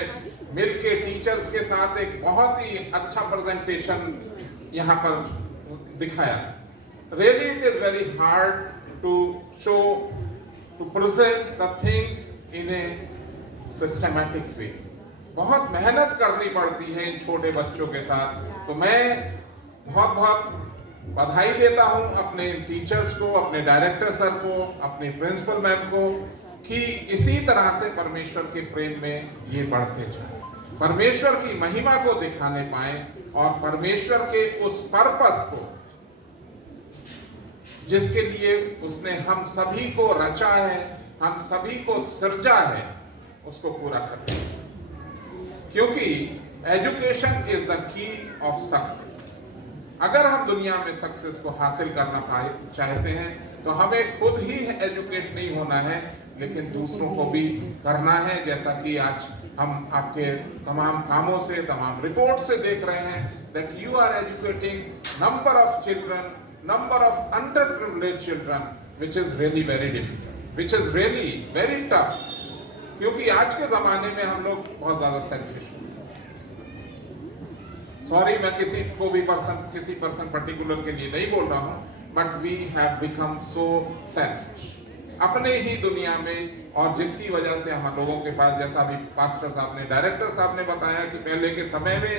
मिलके टीचर्स के साथ एक बहुत ही अच्छा प्रेजेंटेशन यहाँ पर दिखाया। Really it is very hard to show, to present the things in a systematic way. बहुत मेहनत करनी पड़ती है इन छोटे बच्चों के साथ। तो मैं बहुत बहुत बधाई देता हूं अपने टीचर्स को, अपने डायरेक्टर सर को, अपने प्रिंसिपल मैम को, कि इसी तरह से परमेश्वर के प्रेम में ये बढ़ते जाए, परमेश्वर की महिमा को दिखाने पाए और परमेश्वर के उस पर्पस को जिसके लिए उसने हम सभी को रचा है, हम सभी को सृजा है, उसको पूरा करें। क्योंकि education is the key of success. अगर हम दुनिया में सक्सेस को हासिल करना चाहते हैं तो हमें खुद ही एजुकेट नहीं होना है, लेकिन दूसरों को भी करना है। जैसा कि आज हम आपके तमाम कामों से, तमाम रिपोर्ट से देख रहे हैं that you are educating number of children, number of underprivileged children, which is really very difficult, which is really very tough. क्योंकि आज के जमाने में हम लोग बहुत ज्यादा सेल्फिश हो। सॉरी, मैं किसी पर्सन पर्टिकुलर के लिए नहीं बोल रहा हूं, but we have become so selfish अपने ही दुनिया में, और जिसकी वजह से हम लोगों के पास, जैसा अभी पास्टर साहब ने, डायरेक्टर साहब ने बताया कि पहले के समय में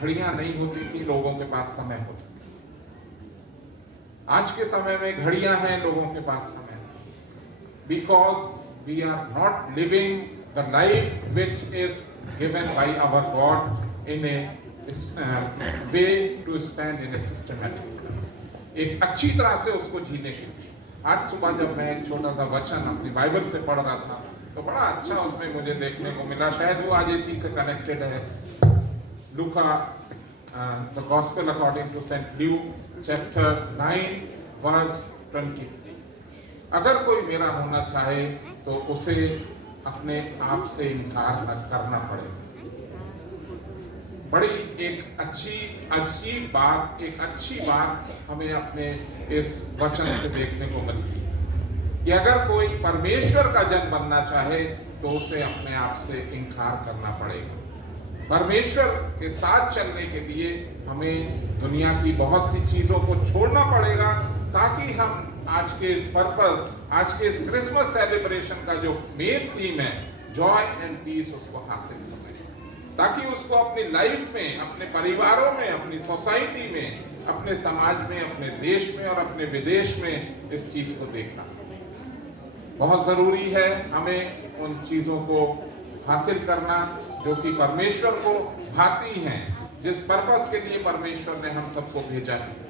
घड़ियां नहीं होती थी, लोगों के पास समय होता था। आज के समय में घड़ियां हैं, लोगों के पास समय नहीं, because we are not living the life which is given by our God in a way to spend in a systematic life, एक अच्छी तरह से उसको जीने के लिए। आज सुबह जब मैं एक छोटा सा वचन अपनी बाइबल से पढ़ रहा था तो बड़ा अच्छा उसमें मुझे देखने को मिला, शायद वो आज इसी से कनेक्टेड है। लूका the gospel according to Saint Luke chapter 9 verse 23। अगर कोई मेरा होना चाहे तो उसे अपने आप से इनकार न करना पड़ेगा। बड़ी एक अच्छी बात हमें अपने इस वचन से देखने को मिलती है कि अगर कोई परमेश्वर का जन बनना चाहे तो उसे अपने आप से इनकार करना पड़ेगा। परमेश्वर के साथ चलने के लिए हमें दुनिया की बहुत सी चीजों को छोड़ना पड़ेगा, ताकि हम आज के इस पर्पस, आज के इस क्रिसमस सेलिब्रेशन का जो मेन थीम है, जॉय एंड पीस, उसको हासिल कर लें, ताकि उसको अपनी लाइफ में, अपने परिवारों में, अपनी सोसाइटी में, अपने समाज में, अपने देश में और अपने विदेश में इस चीज को देखना बहुत जरूरी है। हमें उन चीजों को हासिल करना जो कि परमेश्वर को भाती हैं, जिस पर्पस के लिए परमेश्वर ने हम सबको भेजा है।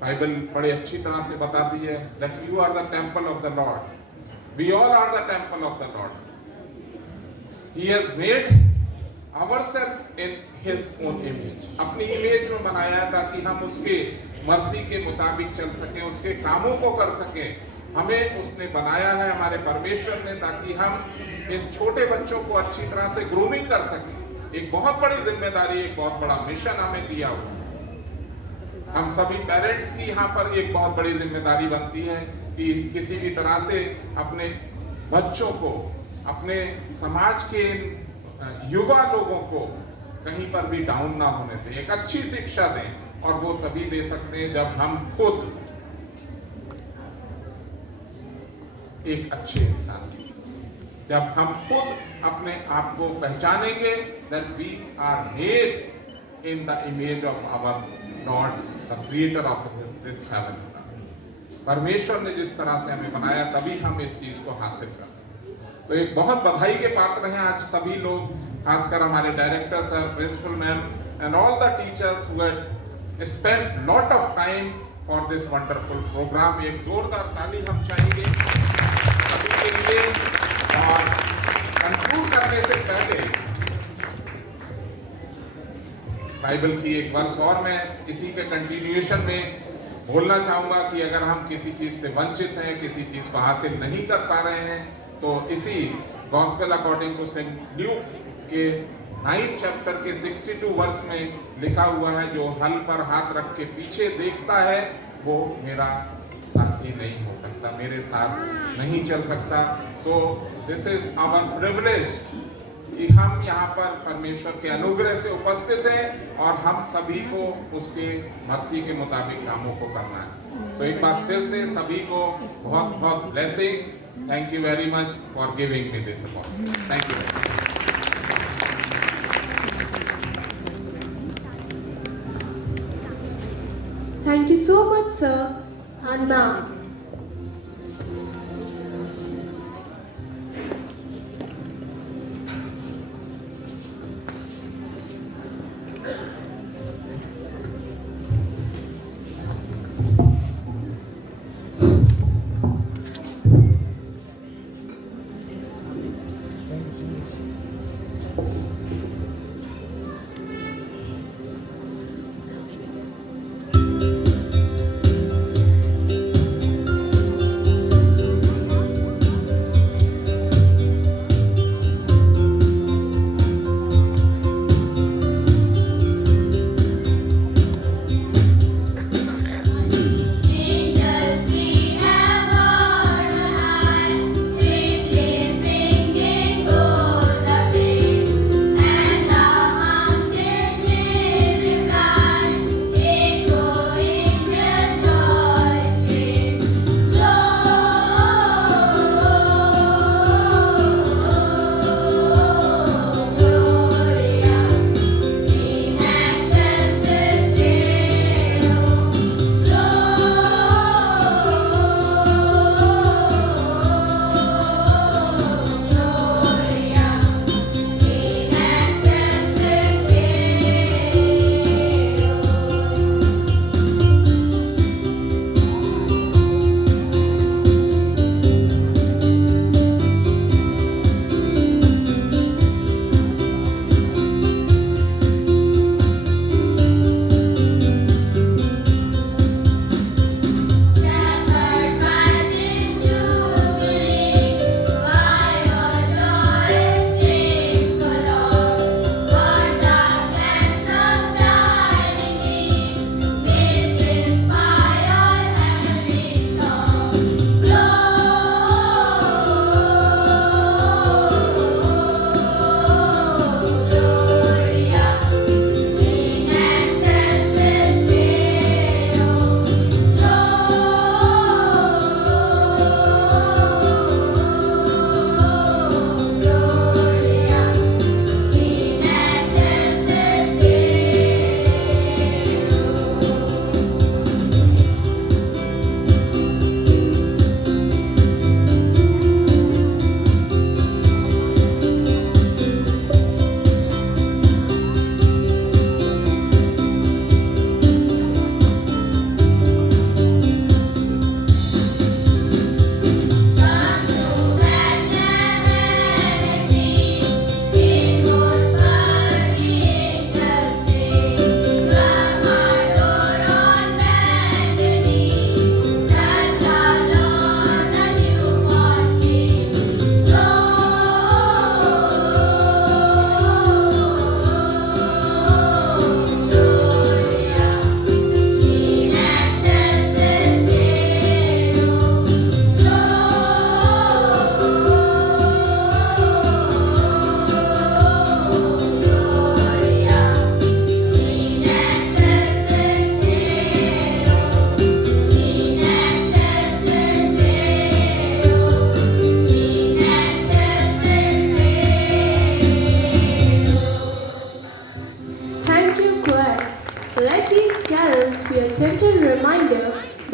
बाइबल बड़े अच्छी तरह से बताती है that you are the temple of the Lord. We all are the temple of the Lord. He has made ourselves in His own image. अपनी इमेज में बनाया है ताकि हम उसके मर्जी के मुताबिक चल सकें, उसके कामों को कर सकें। हमें उसने बनाया है, हमारे परमेश्वर ने, ताकि हम इन छोटे बच्चों को अच्छी तरह से ग्रूमिंग कर सकें। एक बहुत बड़ी जिम्मेदारी, एक बहुत बड़ा मिशन हमें दिया हुआ। हम सभी पेरेंट्स की यहाँ पर एक बहुत बड़ी जिम्मेदारी बनती है कि किसी भी तरह से अपने बच्चों को, अपने समाज के युवा लोगों को कहीं पर भी डाउन ना होने दें, एक अच्छी शिक्षा दें। और वो तभी दे सकते हैं जब हम खुद एक अच्छे इंसान, जब हम खुद अपने आप को पहचानेंगे that we are made in the image of our Lord, the creator of this heaven. परमेश्वर ने जिस तरह से हमें बनाया, तभी हम इस चीज को हासिल कर सकते हैं। तो एक बहुत बधाई के पात्र हैं आज सभी लोग, खासकर हमारे director sir, principal ma'am and all the teachers who had spent lot of time for this wonderful program। एक जोरदार ताली हम चाहेंगे सभी के लिए। और कंक्लूड करने से पहले बाइबल की एक वर्स और मैं इसी के कंटिन्यूएशन में बोलना चाहूँगा कि अगर हम किसी चीज़ से वंचित हैं, किसी चीज़ को हासिल नहीं कर पा रहे हैं, तो इसी gospel according to Saint Luke के 9 चैप्टर के 62 वर्स में लिखा हुआ है, जो हल पर हाथ रख के पीछे देखता है वो मेरा साथी नहीं हो सकता, मेरे साथ नहीं चल सकता। So this is our privilege कि हम यहाँ पर परमेश्वर के अनुग्रह से उपस्थित हैं और हम सभी को उसके मर्जी के मुताबिक कामों को करना है। सो एक बार फिर से सभी को बहुत बहुत blessings. Thank you very much for giving me this opportunity. Thank you very much. Thank you so much, sir and ma'am.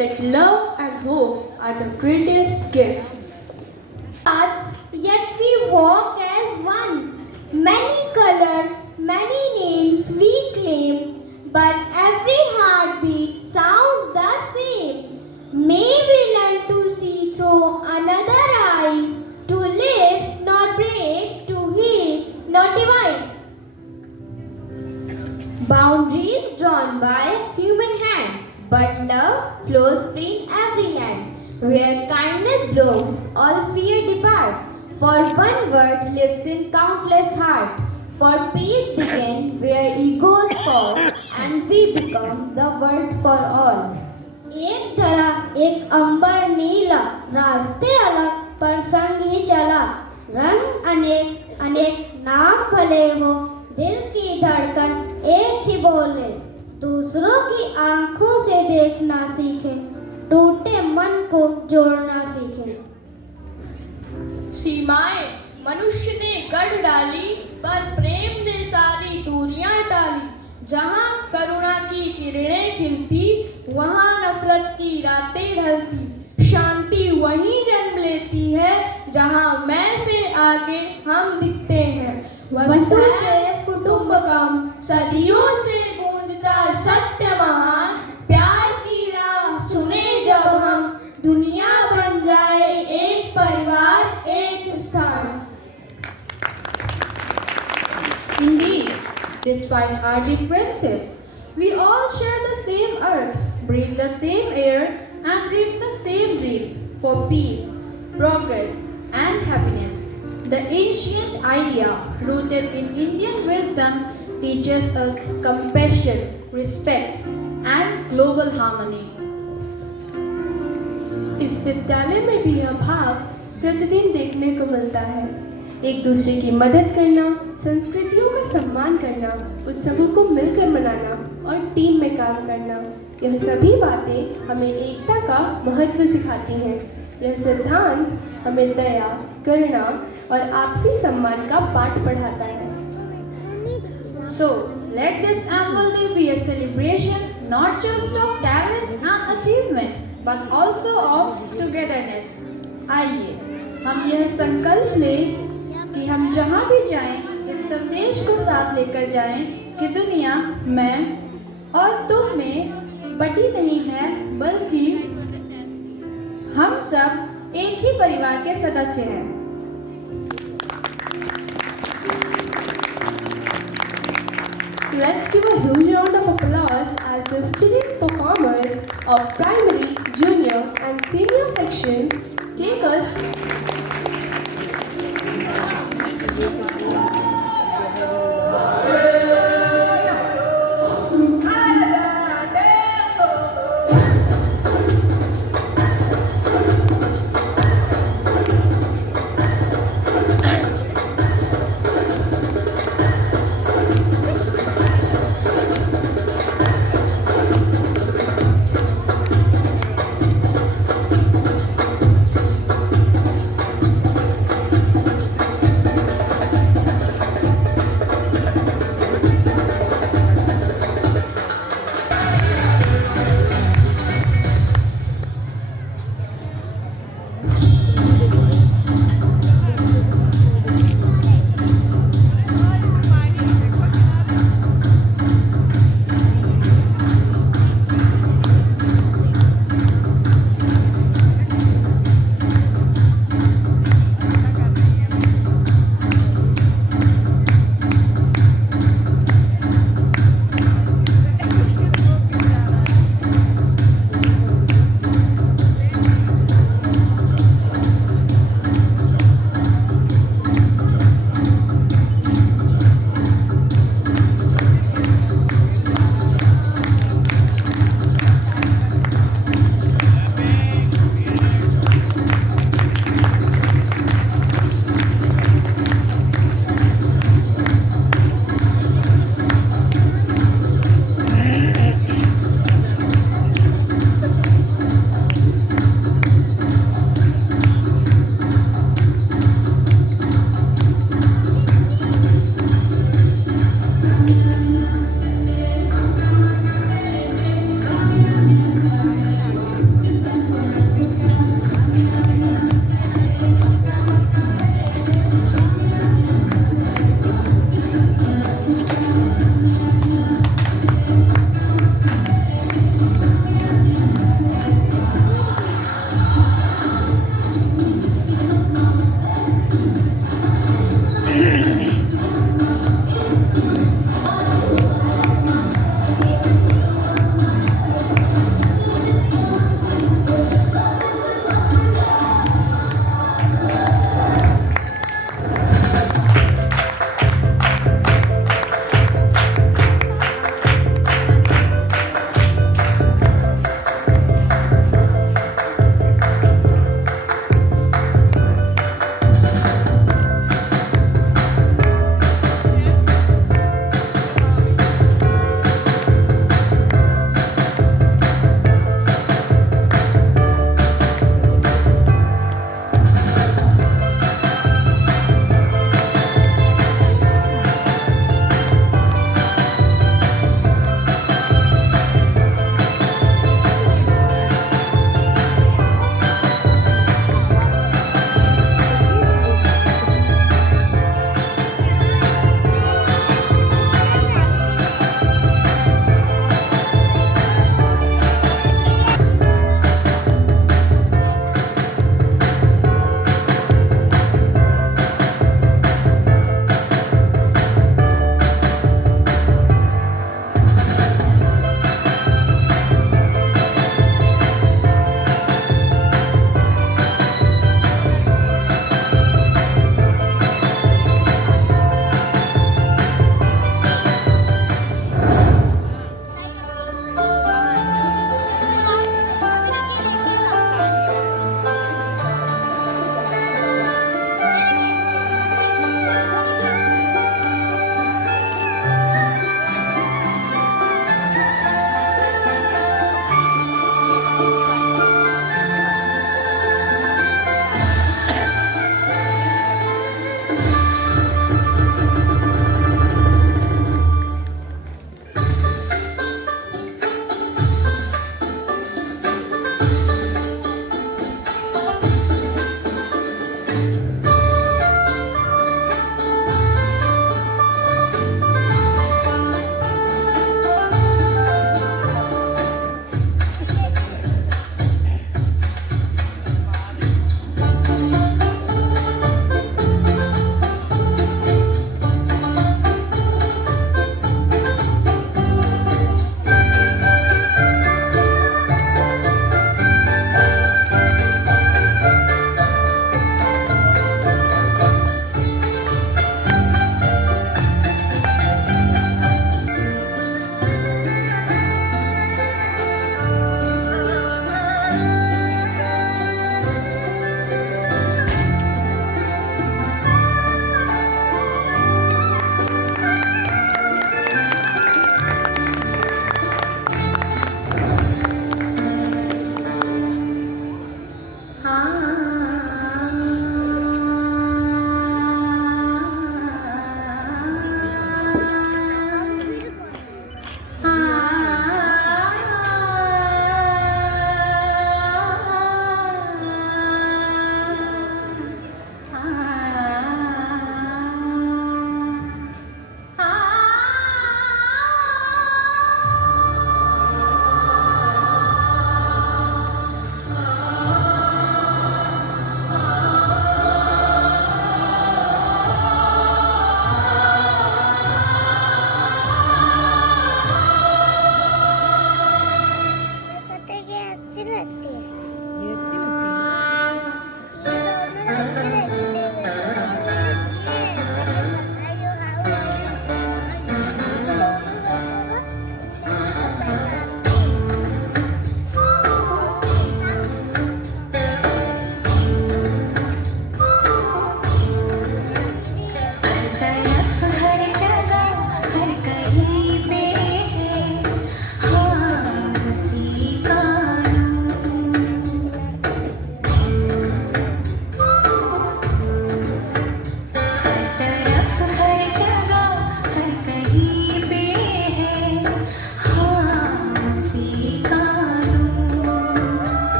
that love and hope are the greatest gifts. Yet we walk as one. Many colors, many names we claim, but every heartbeat sounds the same. May we learn to see through another eyes, to live, not break, to heal, not divide. Boundaries drawn by human hands, but love flows free in every land. Where kindness blooms, all fear departs. For one word lives in countless hearts. For peace begins where egos fall, and we become the world for all. एक धरा एक अंबर नीला, रास्ते अलग पर संग ही चला. रंग अनेक अनेक नाम भले हो, दिल की धड़कन एक ही बोले. दूसरों की आंखों से देखना सीखें, टूटे मन को जोड़ना सीखें. सीमाएं मनुष्य ने गढ़ डाली, पर प्रेम ने सारी दूरियां टाली. जहाँ करुणा की किरणें खिलती, वहाँ नफरत की रातें ढलती. शांति वहीं जन्म लेती है, जहाँ मैं से आगे हम दिखते हैं. वसुधैव कुटुंबकम, सदियों से गूंजता सत्य महान. प्यार की राह चुने जब हम, दुनिया बन जाए एक परिवार, एक स्थान. Indeed, despite our differences, we all share the same earth, breathe the same air, and breathe the same breath for peace, progress, and happiness. The ancient idea rooted in Indian wisdom teaches us compassion, respect, and global harmony. इस विद्यालय में भी यह भाव प्रतिदिन देखने को मिलता है. एक दूसरे की मदद करना, संस्कृतियों का सम्मान करना, उत्सवों को मिलकर मनाना और टीम में काम करना, यह सभी बातें हमें एकता का महत्व सिखाती हैं. यह सिद्धांत हमें दया, करुणा और आपसी सम्मान का पाठ पढ़ाता है. So, let this annual day be a celebration not just of talent and achievement, but also of togetherness. आइए हम यह संकल्प लें कि हम जहाँ भी जाएं, इस संदेश को साथ लेकर जाएं कि दुनिया मैं और तुम में बटी नहीं है, बल्कि हम सब एक ही परिवार के सदस्य हैं. Let's give a huge round of applause as the student performers of primary, junior and senior sections take us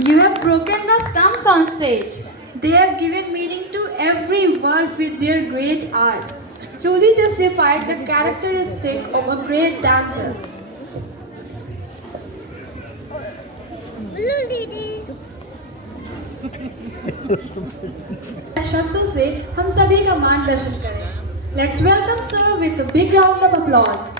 You have broken the stumps on stage. They have given meaning to every word with their great art. Truly justified the characteristic of a great dancer. शब्दों से हम सभी का मार्गदर्शन करें. Let's welcome sir with a big round of applause.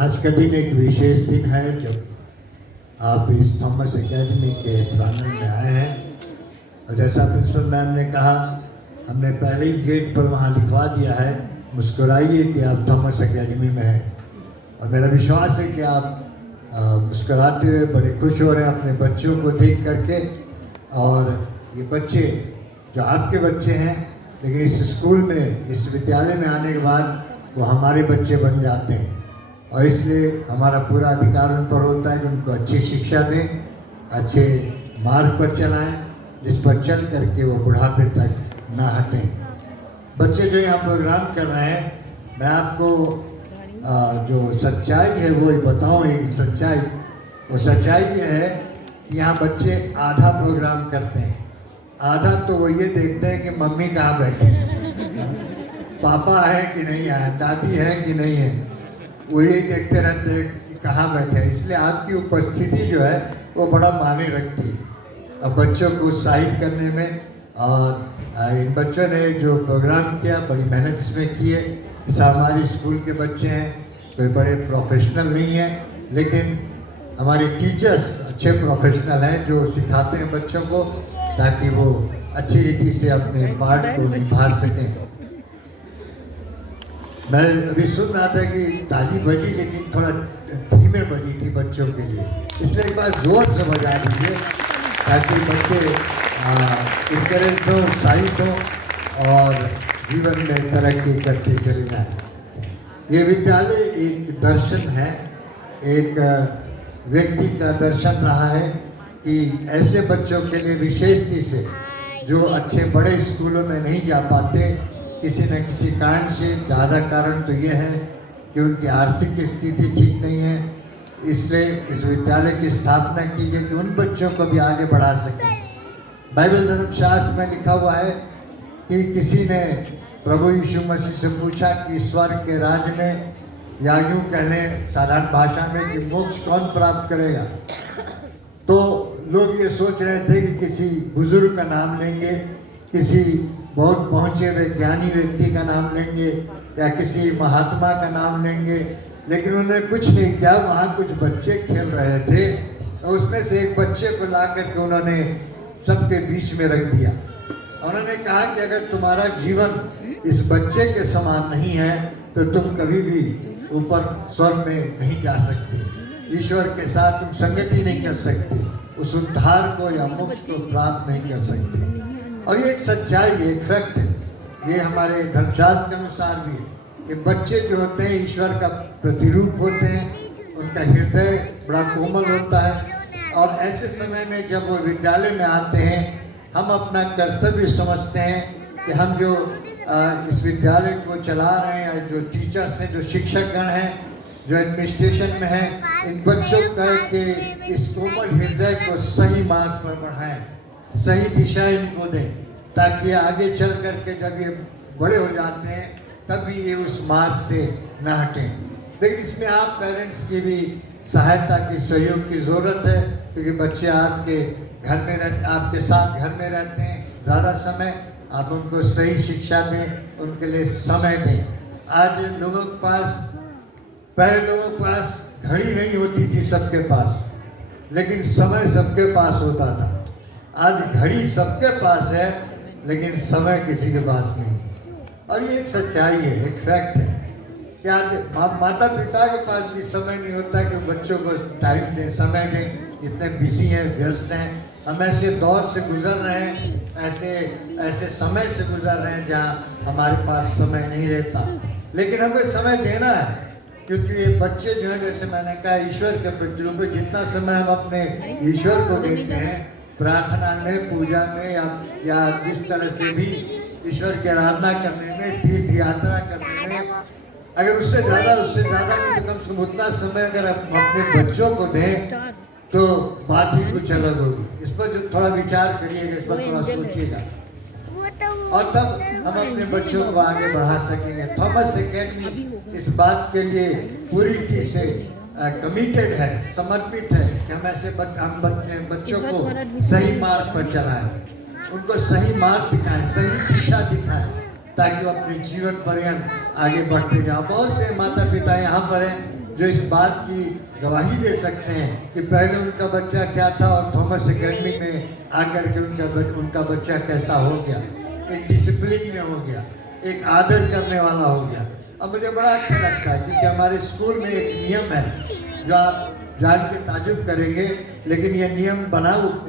आज का दिन एक विशेष दिन है जब आप इस थॉमस एकेडमी के प्रांगण में आए हैं और जैसा प्रिंसिपल मैम ने कहा हमने पहले ही गेट पर वहाँ लिखवा दिया है मुस्कुराइए कि आप थॉमस एकेडमी में हैं और मेरा विश्वास है कि आप मुस्कुराते हुए बड़े खुश हो रहे हैं अपने बच्चों को देख करके। और ये बच्चे जो आपके बच्चे हैं लेकिन इस स्कूल में इस विद्यालय में आने के बाद वो हमारे बच्चे बन जाते हैं और इसलिए हमारा पूरा अधिकार उन पर होता है कि उनको अच्छी शिक्षा दें, अच्छे मार्ग पर चलाएं जिस पर चल करके वो बुढ़ापे तक ना हटें। बच्चे जो यहाँ प्रोग्राम कर रहे हैं मैं आपको जो सच्चाई है वो बताऊँ। एक सच्चाई वो सच्चाई ये है कि यहाँ बच्चे आधा प्रोग्राम करते हैं, आधा तो वो ये देखते हैं कि मम्मी कहाँ बैठी है, पापा है कि नहीं है, दादी है कि नहीं है, वो यही देखते रहते हैं कि कहाँ बैठे हैं। इसलिए आपकी उपस्थिति जो है वो बड़ा मायने रखती है अब बच्चों को उत्साहित करने में। और इन बच्चों ने जो प्रोग्राम किया बड़ी मेहनत इसमें की है। इस हमारी स्कूल के बच्चे हैं, कोई बड़े प्रोफेशनल नहीं हैं लेकिन हमारे टीचर्स अच्छे प्रोफेशनल हैं जो सिखाते हैं बच्चों को ताकि वो अच्छी रीति से अपने पार्ट को निभा सकें। मैं अभी सुन रहा था कि ताली बजी लेकिन थोड़ा धीमे बजी थी बच्चों के लिए, इसलिए एक बार ज़ोर से बजा दीजिए ताकि बच्चे इंकरेज हो, उत्साहित हो और जीवन में तरक्की करते चले जाएं। ये विद्यालय एक दर्शन है, एक व्यक्ति का दर्शन रहा है कि ऐसे बच्चों के लिए विशेषता से जो अच्छे बड़े स्कूलों में नहीं जा पाते किसी न किसी कारण से, ज़्यादा कारण तो ये है कि उनकी आर्थिक स्थिति ठीक नहीं है, इसलिए इस विद्यालय की स्थापना की गई कि उन बच्चों को भी आगे बढ़ा सकें। बाइबल धर्मशास्त्र में लिखा हुआ है कि किसी ने प्रभु यीशु मसीह से पूछा कि स्वर्ग के राज्य में या यूँ कह लें साधारण भाषा में कि मोक्ष कौन प्राप्त करेगा, तो लोग ये सोच रहे थे कि किसी बुजुर्ग का नाम लेंगे, किसी बहुत पहुँचे हुए ज्ञानी व्यक्ति का नाम लेंगे या किसी महात्मा का नाम लेंगे, लेकिन उन्होंने कुछ नहीं किया। वहाँ कुछ बच्चे खेल रहे थे और उसमें से एक बच्चे को ला करके उन्होंने सबके बीच में रख दिया। उन्होंने कहा कि अगर तुम्हारा जीवन इस बच्चे के समान नहीं है तो तुम कभी भी ऊपर स्वर्ग में नहीं जा सकते, ईश्वर के साथ तुम संगति नहीं कर सकते, उस उद्धार को या मोक्ष को प्राप्त नहीं कर सकते। और ये एक सच्चाई है, एक फैक्ट है, ये हमारे धर्मशास्त्र के अनुसार भी है। ये बच्चे जो होते हैं ईश्वर का प्रतिरूप होते हैं, उनका हृदय बड़ा कोमल होता है और ऐसे समय में जब वो विद्यालय में आते हैं हम अपना कर्तव्य समझते हैं कि हम जो इस विद्यालय को चला रहे हैं, जो टीचर्स हैं, जो शिक्षकगण हैं, जो एडमिनिस्ट्रेशन में हैं, इन बच्चों का के इस कोमल हृदय को सही मार्ग पर बढ़ाएं, सही दिशा इनको दें ताकि ये आगे चल करके जब ये बड़े हो जाते हैं तब भी ये उस मार्ग से न हटें। लेकिन इसमें आप पेरेंट्स की भी सहायता की, सहयोग की ज़रूरत है क्योंकि बच्चे आपके घर में आपके साथ घर में रहते हैं ज़्यादा समय, आप उनको सही शिक्षा दें, उनके लिए समय दें। आज लोगों के पास, पहले लोगों के पास घड़ी नहीं होती थी सबके पास, लेकिन समय सबके पास होता था। आज घड़ी सबके पास है लेकिन समय किसी के पास नहीं है। और ये एक सच्चाई है, एक फैक्ट है कि आज माता पिता के पास भी समय नहीं होता कि बच्चों को टाइम दें, समय दें, इतने बिजी हैं, व्यस्त हैं। हम ऐसे दौर से गुजर रहे हैं, ऐसे समय से गुजर रहे हैं जहाँ हमारे पास समय नहीं रहता, लेकिन हमें समय देना है क्योंकि ये बच्चे जो है, जैसे मैंने कहा, ईश्वर के प्रतिरूप है। जितना समय हम अपने ईश्वर को देते हैं प्रार्थना में, पूजा में, या जिस तरह से भी ईश्वर की आराधना करने में, तीर्थ यात्रा करने में, अगर उससे ज़्यादा नहीं तो कम से कम उतना समय अगर हम अपने बच्चों को दें तो बात ही कुछ अलग होगी। इस पर जो थोड़ा विचार करिएगा, इस पर थोड़ा सोचिएगा, और तब हम अपने बच्चों को आगे बढ़ा सकेंगे। थॉमस एकेडमी इस बात के लिए पूरी रीति से कमिटेड है, समर्पित है कि हम हम अपने बच्चों को सही मार्ग पर चलाएं, उनको सही मार्ग दिखाएं, सही दिशा दिखाएं, ताकि वो अपने जीवन पर्यंत आगे बढ़ते जाएं। बहुत से माता पिता यहाँ पर हैं जो इस बात की गवाही दे सकते हैं कि पहले उनका बच्चा क्या था और थॉमस एकेडमी में आकर के उनका बच्चा कैसा हो गया, एक डिसिप्लिन में हो गया, एक आदर करने वाला हो गया। अब मुझे बड़ा अच्छा लगता है क्योंकि हमारे स्कूल में एक नियम है जो आप जान के ताजुब करेंगे, लेकिन ये नियम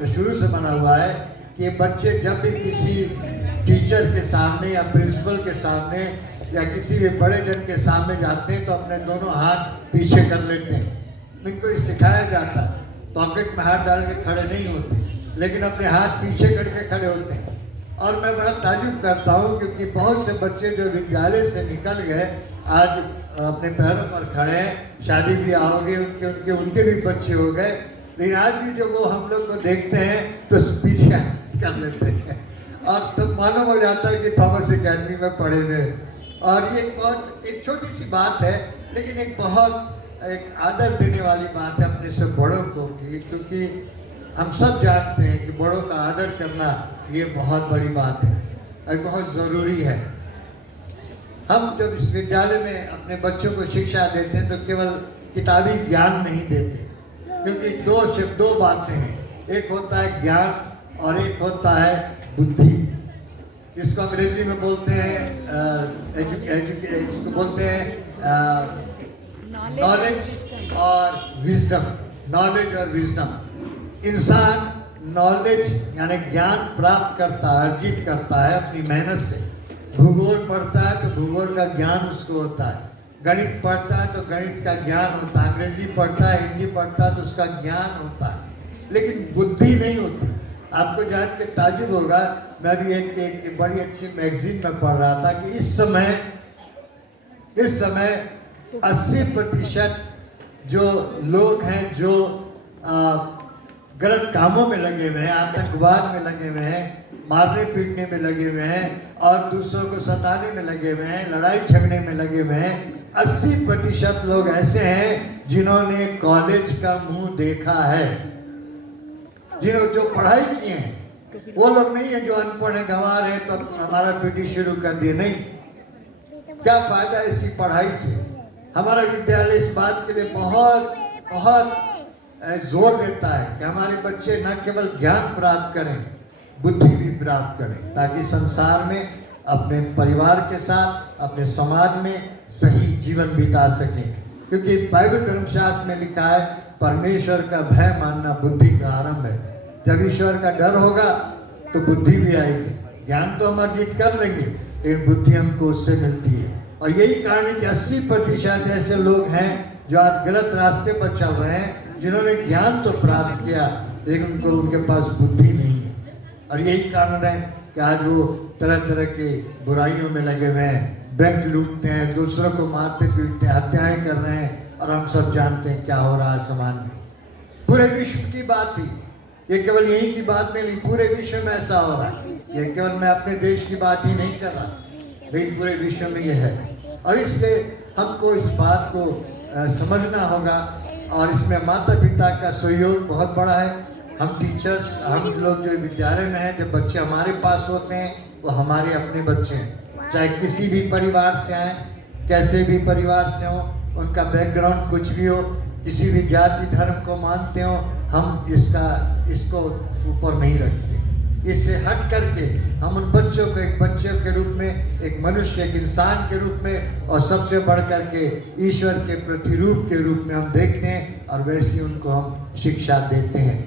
शुरू से बना हुआ है कि बच्चे जब भी किसी टीचर के सामने या प्रिंसिपल के सामने या किसी भी बड़े जन के सामने जाते हैं तो अपने दोनों हाथ पीछे कर लेते हैं। इनको ये सिखाया जाता है, पॉकेट में हाथ डाल के खड़े नहीं होते, लेकिन अपने हाथ पीछे करके खड़े होते हैं। और मैं बड़ा ताजुब करता हूँ क्योंकि बहुत से बच्चे जो विद्यालय से निकल गए आज अपने पैरों पर खड़े हैं, शादी ब्याह हो गए, उनके भी बच्चे हो गए, लेकिन आज भी जो वो हम लोग को देखते हैं तो पीछे कर लेते हैं और तब मालूम हो जाता है कि थॉमस एकेडमी में पढ़े हुए। और ये एक छोटी सी बात है, लेकिन एक आदर देने वाली बात है अपने से बड़ों को, क्योंकि हम सब जानते हैं कि बड़ों का आदर करना ये बहुत बड़ी बात है और बहुत ज़रूरी है। हम जब इस विद्यालय में अपने बच्चों को शिक्षा देते हैं तो केवल किताबी ज्ञान नहीं देते, क्योंकि दो बातें हैं, एक होता है ज्ञान और एक होता है बुद्धि। इसको अंग्रेजी में बोलते हैं इसको बोलते हैं नॉलेज और विजडम। नॉलेज और विजडम, इंसान नॉलेज यानी ज्ञान प्राप्त करता है, अर्जित करता है अपनी मेहनत से। भूगोल पढ़ता है तो भूगोल का ज्ञान उसको होता है, गणित पढ़ता है तो गणित का ज्ञान होता है, अंग्रेजी पढ़ता है, हिंदी पढ़ता है तो उसका ज्ञान होता है, लेकिन बुद्धि नहीं होती। आपको जान के ताजुब होगा, मैं भी एक बड़ी अच्छी मैगजीन में पढ़ रहा था कि इस समय 80% जो लोग हैं जो गलत कामों में लगे हुए हैं, आतंकवाद में लगे हुए हैं, मारने पीटने में लगे हुए हैं और दूसरों को सताने में लगे हुए हैं, लड़ाई झगड़े में लगे हुए हैं, 80% लोग ऐसे हैं जिन्होंने कॉलेज का मुंह देखा है, जिन्होंने जो पढ़ाई की है। वो लोग नहीं है जो अनपढ़ है, गंवार है तो हमारा पीटी शुरू कर दिए। नहीं, क्या फायदा इसी पढ़ाई से। हमारा विद्यालय इस बात के लिए बहुत बहुत जोर देता है कि हमारे बच्चे न केवल ज्ञान प्राप्त करें, बुद्धि भी प्राप्त करें, ताकि संसार में अपने परिवार के साथ, अपने समाज में सही जीवन बिता सकें। क्योंकि बाइबल धर्मशास्त्र में लिखा है, परमेश्वर का भय मानना बुद्धि का आरंभ है। जब ईश्वर का डर होगा तो बुद्धि भी आएगी। ज्ञान तो हम अर्जित कर लेंगे, लेकिन बुद्धि हमको उससे मिलती है। और यही कारण है कि 80% ऐसे लोग हैं जो आज गलत रास्ते पर चल रहे हैं, जिन्होंने ज्ञान तो प्राप्त किया लेकिन उनके पास बुद्धि नहीं है। और यही कारण है कि आज वो तरह तरह के बुराइयों में लगे हुए हैं, बैंक लूटते हैं, दूसरों को मारते पीटते हैं, हत्याएं कर रहे हैं, और हम सब जानते हैं क्या हो रहा है समाज में। पूरे विश्व की बात ही, ये केवल यही की बात नहीं, पूरे विश्व में ऐसा हो रहा है। ये केवल मैं अपने देश की बात ही नहीं कर रहा, लेकिन पूरे विश्व में ये है। और इसलिए हमको इस बात को समझना होगा, और इसमें माता पिता का सहयोग बहुत बड़ा है। हम टीचर्स, हम लोग जो विद्यालय में हैं, जब बच्चे हमारे पास होते हैं वो हमारे अपने बच्चे हैं, चाहे किसी भी परिवार से आए, कैसे भी परिवार से हों, उनका बैकग्राउंड कुछ भी हो, किसी भी जाति धर्म को मानते हो, हम इसको ऊपर नहीं रखते। इससे हट करके हम उन बच्चों को एक बच्चे के रूप में, एक मनुष्य, एक इंसान के रूप में, और सबसे बढ़ करके ईश्वर के प्रतिरूप के रूप में हम देखते हैं, और वैसे उनको हम शिक्षा देते हैं।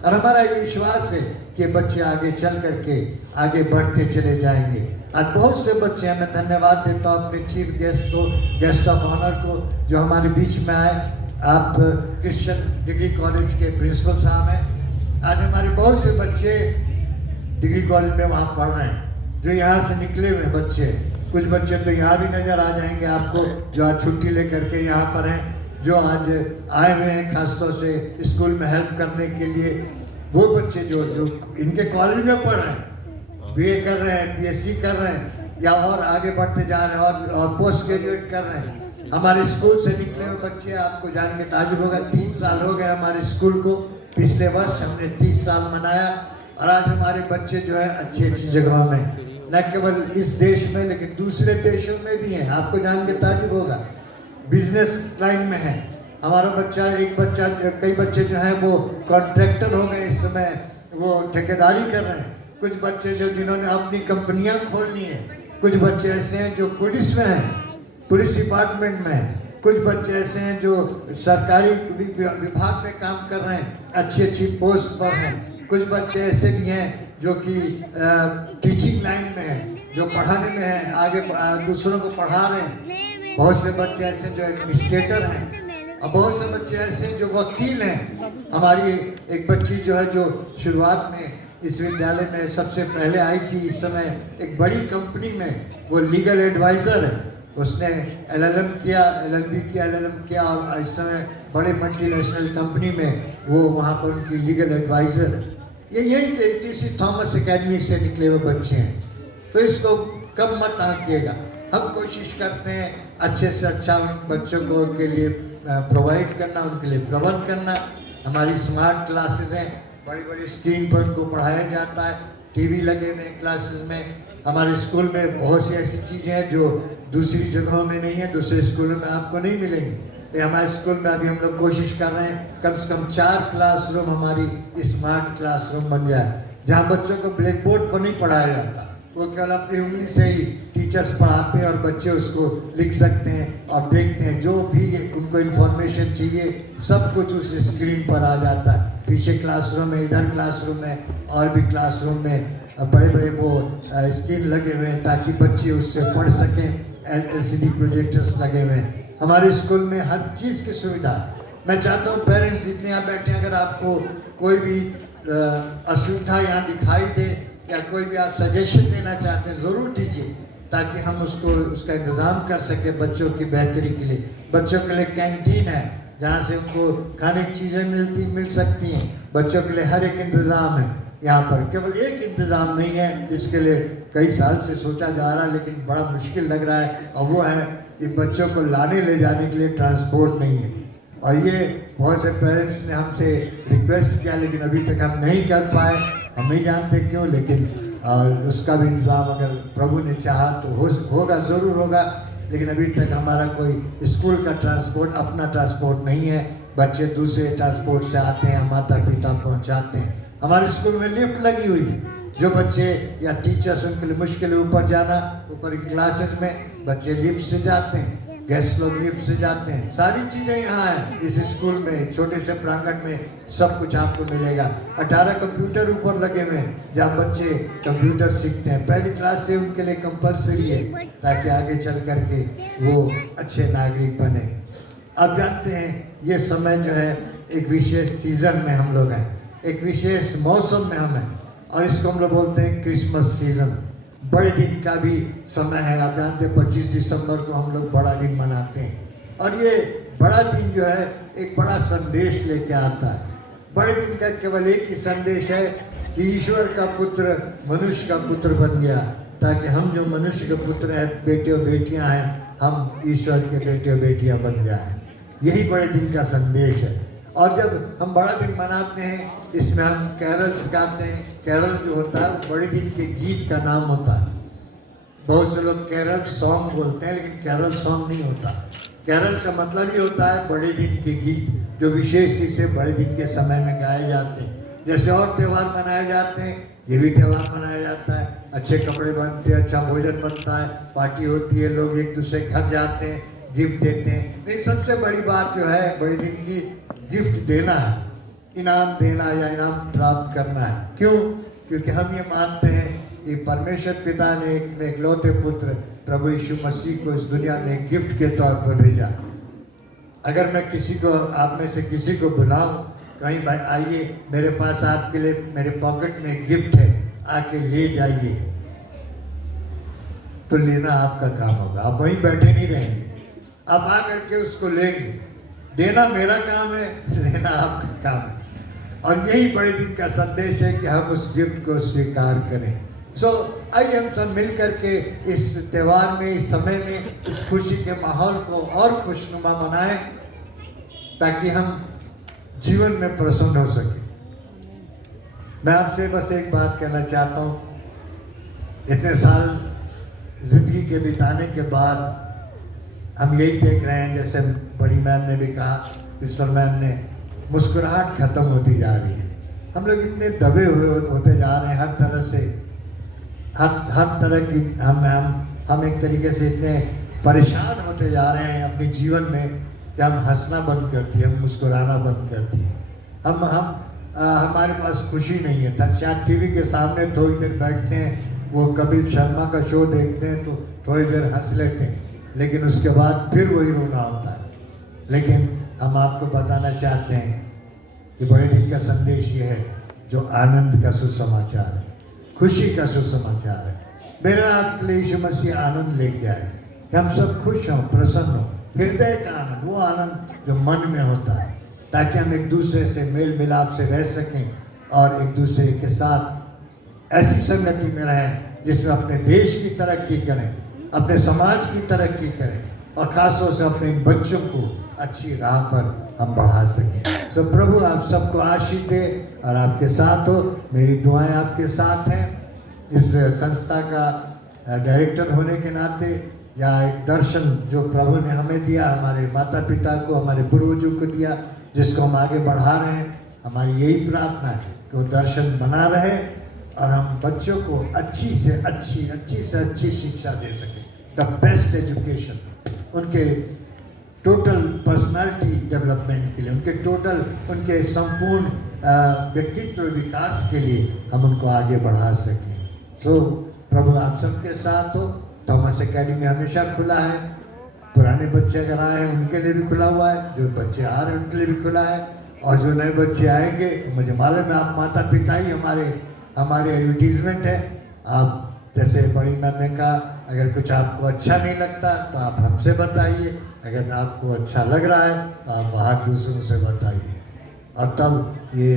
और हमारा ये विश्वास है कि बच्चे आगे चल करके आगे बढ़ते चले जाएंगे। आज बहुत से बच्चे हैं, मैं धन्यवाद देता हूँ अपने चीफ गेस्ट को, गेस्ट ऑफ ऑनर को, जो हमारे बीच में आए। आप क्रिश्चियन डिग्री कॉलेज के प्रिंसिपल साहब हैं। आज हमारे बहुत से बच्चे डिग्री कॉलेज में वहाँ पढ़ रहे हैं, जो यहाँ से निकले हुए बच्चे। कुछ बच्चे तो यहाँ भी नज़र आ जाएंगे आपको, जो आज छुट्टी लेकर के यहाँ पर हैं, जो आज आए हुए हैं खासतौर से स्कूल में हेल्प करने के लिए। वो बच्चे जो इनके कॉलेज में पढ़ रहे हैं, बीए कर रहे हैं, बीएससी कर रहे हैं, या और आगे बढ़ते जा रहे हैं और पोस्ट ग्रेजुएट कर रहे हैं। हमारे स्कूल से निकले हुए बच्चे, आपको जान के ताजुब होगा, 30 साल हो गए हमारे स्कूल को। पिछले वर्ष हमने 30 साल मनाया और आज हमारे बच्चे जो है अच्छी अच्छी जगहों में, न केवल इस देश में लेकिन दूसरे देशों में भी हैं। आपको जान के ताजुब होगा, बिजनेस लाइन में है हमारा बच्चा। एक बच्चा, कई बच्चे जो हैं वो कॉन्ट्रैक्टर हो गए, इस समय वो ठेकेदारी कर रहे हैं। कुछ बच्चे जो जिन्होंने अपनी कंपनियां खोलनी है, कुछ बच्चे ऐसे हैं जो पुलिस में हैं, पुलिस डिपार्टमेंट में हैं। कुछ बच्चे ऐसे हैं जो सरकारी विभाग में काम कर रहे हैं, अच्छी अच्छी पोस्ट पर हैं। कुछ बच्चे ऐसे भी हैं जो कि टीचिंग लाइन में हैं, जो पढ़ाने में हैं, आगे दूसरों को पढ़ा रहे हैं। बहुत से बच्चे ऐसे जो एडमिनिस्ट्रेटर हैं, और बहुत से बच्चे ऐसे जो वकील हैं। हमारी एक बच्ची जो है, जो शुरुआत में इस विद्यालय में सबसे पहले आई थी, इस समय एक बड़ी कंपनी में वो लीगल एडवाइज़र है। उसने LLM किया, LLB किया, LLM किया, और इस समय बड़े मल्टीनेशनल कंपनी में वो वहाँ पर उनकी लीगल एडवाइज़र है। ये यही कि TC थॉमस एकेडमी से निकले हुए बच्चे हैं, तो इसको कम मत आंकिएगा। हम कोशिश करते हैं अच्छे से अच्छा उन बच्चों को के लिए प्रोवाइड करना, उनके लिए प्रबंध करना। हमारी स्मार्ट क्लासेस हैं, बड़ी बड़ी स्क्रीन पर उनको पढ़ाया जाता है, टीवी लगे हुए हैं क्लासेस में। हमारे स्कूल में बहुत सी ऐसी चीज़ें हैं जो दूसरी जगहों में नहीं है, दूसरे स्कूलों में आपको नहीं मिलेंगी। हमारे स्कूल में अभी हम लोग कोशिश कर रहे हैं कम से कम 4 क्लासरूम हमारी स्मार्ट क्लासरूम बन जाए, जहाँ बच्चों को ब्लैक बोर्ड पर नहीं पढ़ाया जाता, वो केवल अपनी उंगली से ही टीचर्स पढ़ाते हैं और बच्चे उसको लिख सकते हैं और देखते हैं। जो भी उनको इन्फॉर्मेशन चाहिए सब कुछ उस स्क्रीन पर आ जाता है। पीछे क्लासरूम में, इधर क्लासरूम में, और भी क्लासरूम में बड़े बड़े वो स्क्रीन लगे हुए हैं ताकि बच्चे उससे पढ़ सकें। LCD प्रोजेक्टर्स लगे हुए हैं हमारे स्कूल में, हर चीज़ की सुविधा। मैं चाहता हूँ पेरेंट्स जितने यहाँ बैठे हैं, अगर आपको कोई भी असुविधा यहाँ दिखाई दे या कोई भी आप सजेशन देना चाहते हैं, ज़रूर दीजिए, ताकि हम उसका इंतज़ाम कर सकें बच्चों की बेहतरी के लिए। बच्चों के लिए कैंटीन है जहाँ से उनको खाने की चीज़ें मिल सकती हैं। बच्चों के लिए हर एक इंतज़ाम है यहाँ पर। केवल एक इंतज़ाम नहीं है जिसके लिए कई साल से सोचा जा रहा है लेकिन बड़ा मुश्किल लग रहा है, और वो है कि बच्चों को लाने ले जाने के लिए ट्रांसपोर्ट नहीं है। और ये बहुत से पेरेंट्स ने हमसे रिक्वेस्ट किया लेकिन अभी तक हम नहीं कर पाए, हम नहीं जानते क्यों, लेकिन उसका भी इंतज़ाम अगर प्रभु ने चाहा तो होगा, ज़रूर होगा। लेकिन अभी तक हमारा कोई स्कूल का ट्रांसपोर्ट, अपना ट्रांसपोर्ट नहीं है। बच्चे दूसरे ट्रांसपोर्ट से आते हैं, माता पिता पहुंचाते हैं। हमारे स्कूल में लिफ्ट लगी हुई है, जो बच्चे या टीचर्स उनके लिए मुश्किल है ऊपर जाना, ऊपर की क्लासेस में बच्चे लिफ्ट से जाते हैं, गेस्ट लोग लिफ्ट से जाते हैं। सारी चीज़ें यहाँ हैं इस स्कूल में, छोटे से प्रांगण में सब कुछ आपको मिलेगा। 18 कंप्यूटर ऊपर लगे हुए हैं जहाँ बच्चे कंप्यूटर सीखते हैं। पहली क्लास से उनके लिए कंपलसरी है ताकि आगे चल करके वो अच्छे नागरिक बने। आप जानते हैं ये समय जो है एक विशेष सीज़न में हम लोग हैं, एक विशेष मौसम में हम हैं, और इसको हम लोग बोलते हैं क्रिसमस सीज़न। बड़े दिन का भी समय है। आप जानते हैं 25 दिसंबर को हम लोग बड़ा दिन मनाते हैं, और ये बड़ा दिन जो है एक बड़ा संदेश लेके आता है। बड़े दिन का केवल एक ही संदेश है कि ईश्वर का पुत्र मनुष्य का पुत्र बन गया, ताकि हम जो मनुष्य के पुत्र हैं, बेटे और बेटियां हैं, हम ईश्वर के बेटे और बेटियां बन जाएं। यही बड़े दिन का संदेश है। और जब हम बड़ा दिन मनाते हैं, इसमें हम कैरल्स गाते हैं। कैरल जो होता है बड़े दिन के गीत का नाम होता है। बहुत से लोग कैरल सॉन्ग बोलते हैं, लेकिन कैरल सॉन्ग नहीं होता। कैरल का मतलब ही होता है बड़े दिन के गीत, जो विशेष रूप से बड़े दिन के समय में गाए जाते हैं। जैसे और त्यौहार मनाए जाते हैं, ये भी त्यौहार मनाया जाता है। अच्छे कपड़े बनते हैं, अच्छा भोजन बनता है, पार्टी होती है, लोग एक दूसरे के घर जाते हैं, गिफ्ट देते हैं। लेकिन सबसे बड़ी बात जो है बड़े दिन की गिफ्ट देना है। इनाम देना या इनाम प्राप्त करना है। क्यों? क्योंकि हम ये मानते हैं कि परमेश्वर पिता ने अपने इकलौते पुत्र प्रभु यीशु मसीह को इस दुनिया में एक गिफ्ट के तौर पर भेजा। अगर मैं किसी को, आप में से किसी को बुलाऊं, कहीं भाई आइए मेरे पास आपके लिए मेरे पॉकेट में एक गिफ्ट है, आके ले जाइए, तो लेना आपका काम होगा। आप वहीं बैठे नहीं रहेंगे, आप आकर के उसको लेंगे। देना मेरा काम है, लेना आपका काम है। और यही बड़े दिन का संदेश है कि हम उस गिफ्ट को स्वीकार करें। आइए हम सब मिल करके इस त्यौहार में, इस समय में, इस खुशी के माहौल को और खुशनुमा बनाएं, ताकि हम जीवन में प्रसन्न हो सके। मैं आपसे बस एक बात कहना चाहता हूँ, इतने साल जिंदगी के बिताने के बाद हम यही देख रहे हैं, जैसे बड़ी मैम ने भी कहा, प्रिंसिपल मैम ने, मुस्कुराहट खत्म होती जा रही है। हम लोग इतने दबे हुए होते जा रहे हैं, हर तरह से, हर तरह की हम एक तरीके से इतने परेशान होते जा रहे हैं अपने जीवन में कि हम हंसना बंद कर दिए, हम मुस्कुराना बंद कर दिए। हमारे पास खुशी नहीं है। शायद टीवी के सामने थोड़ी देर बैठते हैं, वो कपिल शर्मा का शो देखते हैं तो थोड़ी देर हंस लेते हैं, लेकिन उसके बाद फिर वही रोना होता है। लेकिन हम आपको बताना चाहते हैं कि बड़े दिन का संदेश ये है, जो आनंद का सुसमाचार है, खुशी का सुसमाचार है। मेरा आपके लिए यीशु मसीह आनंद लेके आए कि हम सब खुश हों, प्रसन्न हों। हृदय का आनंद, वो आनंद जो मन में होता है, ताकि हम एक दूसरे से मेल मिलाप से रह सकें और एक दूसरे के साथ ऐसी संगति में रहें जिसमें अपने देश की तरक्की करें, अपने समाज की तरक्की करें और खासतौर से अपने बच्चों को अच्छी राह पर हम बढ़ा सकें। सो प्रभु आप सबको आशीष दे और आपके साथ हो। मेरी दुआएं आपके साथ हैं। इस संस्था का डायरेक्टर होने के नाते, या एक दर्शन जो प्रभु ने हमें दिया, हमारे माता पिता को, हमारे पूर्वजों को दिया, जिसको हम आगे बढ़ा रहे हैं, हमारी यही प्रार्थना है कि वो दर्शन बना रहे और हम बच्चों को अच्छी से अच्छी शिक्षा दे सकें, द बेस्ट एजुकेशन, उनके टोटल पर्सनालिटी डेवलपमेंट के लिए, उनके संपूर्ण व्यक्तित्व विकास के लिए हम उनको आगे बढ़ा सकें। प्रभु आप सबके साथ हो। थॉमस एकेडमी हमेशा खुला है। पुराने बच्चे अगर आए हैं उनके लिए भी खुला हुआ है, जो बच्चे आ रहे हैं उनके लिए भी खुला है, और जो नए बच्चे आएंगे, मुझे मालूम है आप माता पिता ही हमारे एडवर्टीजमेंट है। आप जैसे बड़ी मैम ने कहा, अगर कुछ आपको अच्छा नहीं लगता तो आप हमसे बताइए, अगर आपको अच्छा लग रहा है तो आप बाहर दूसरों से बताइए, और तब ये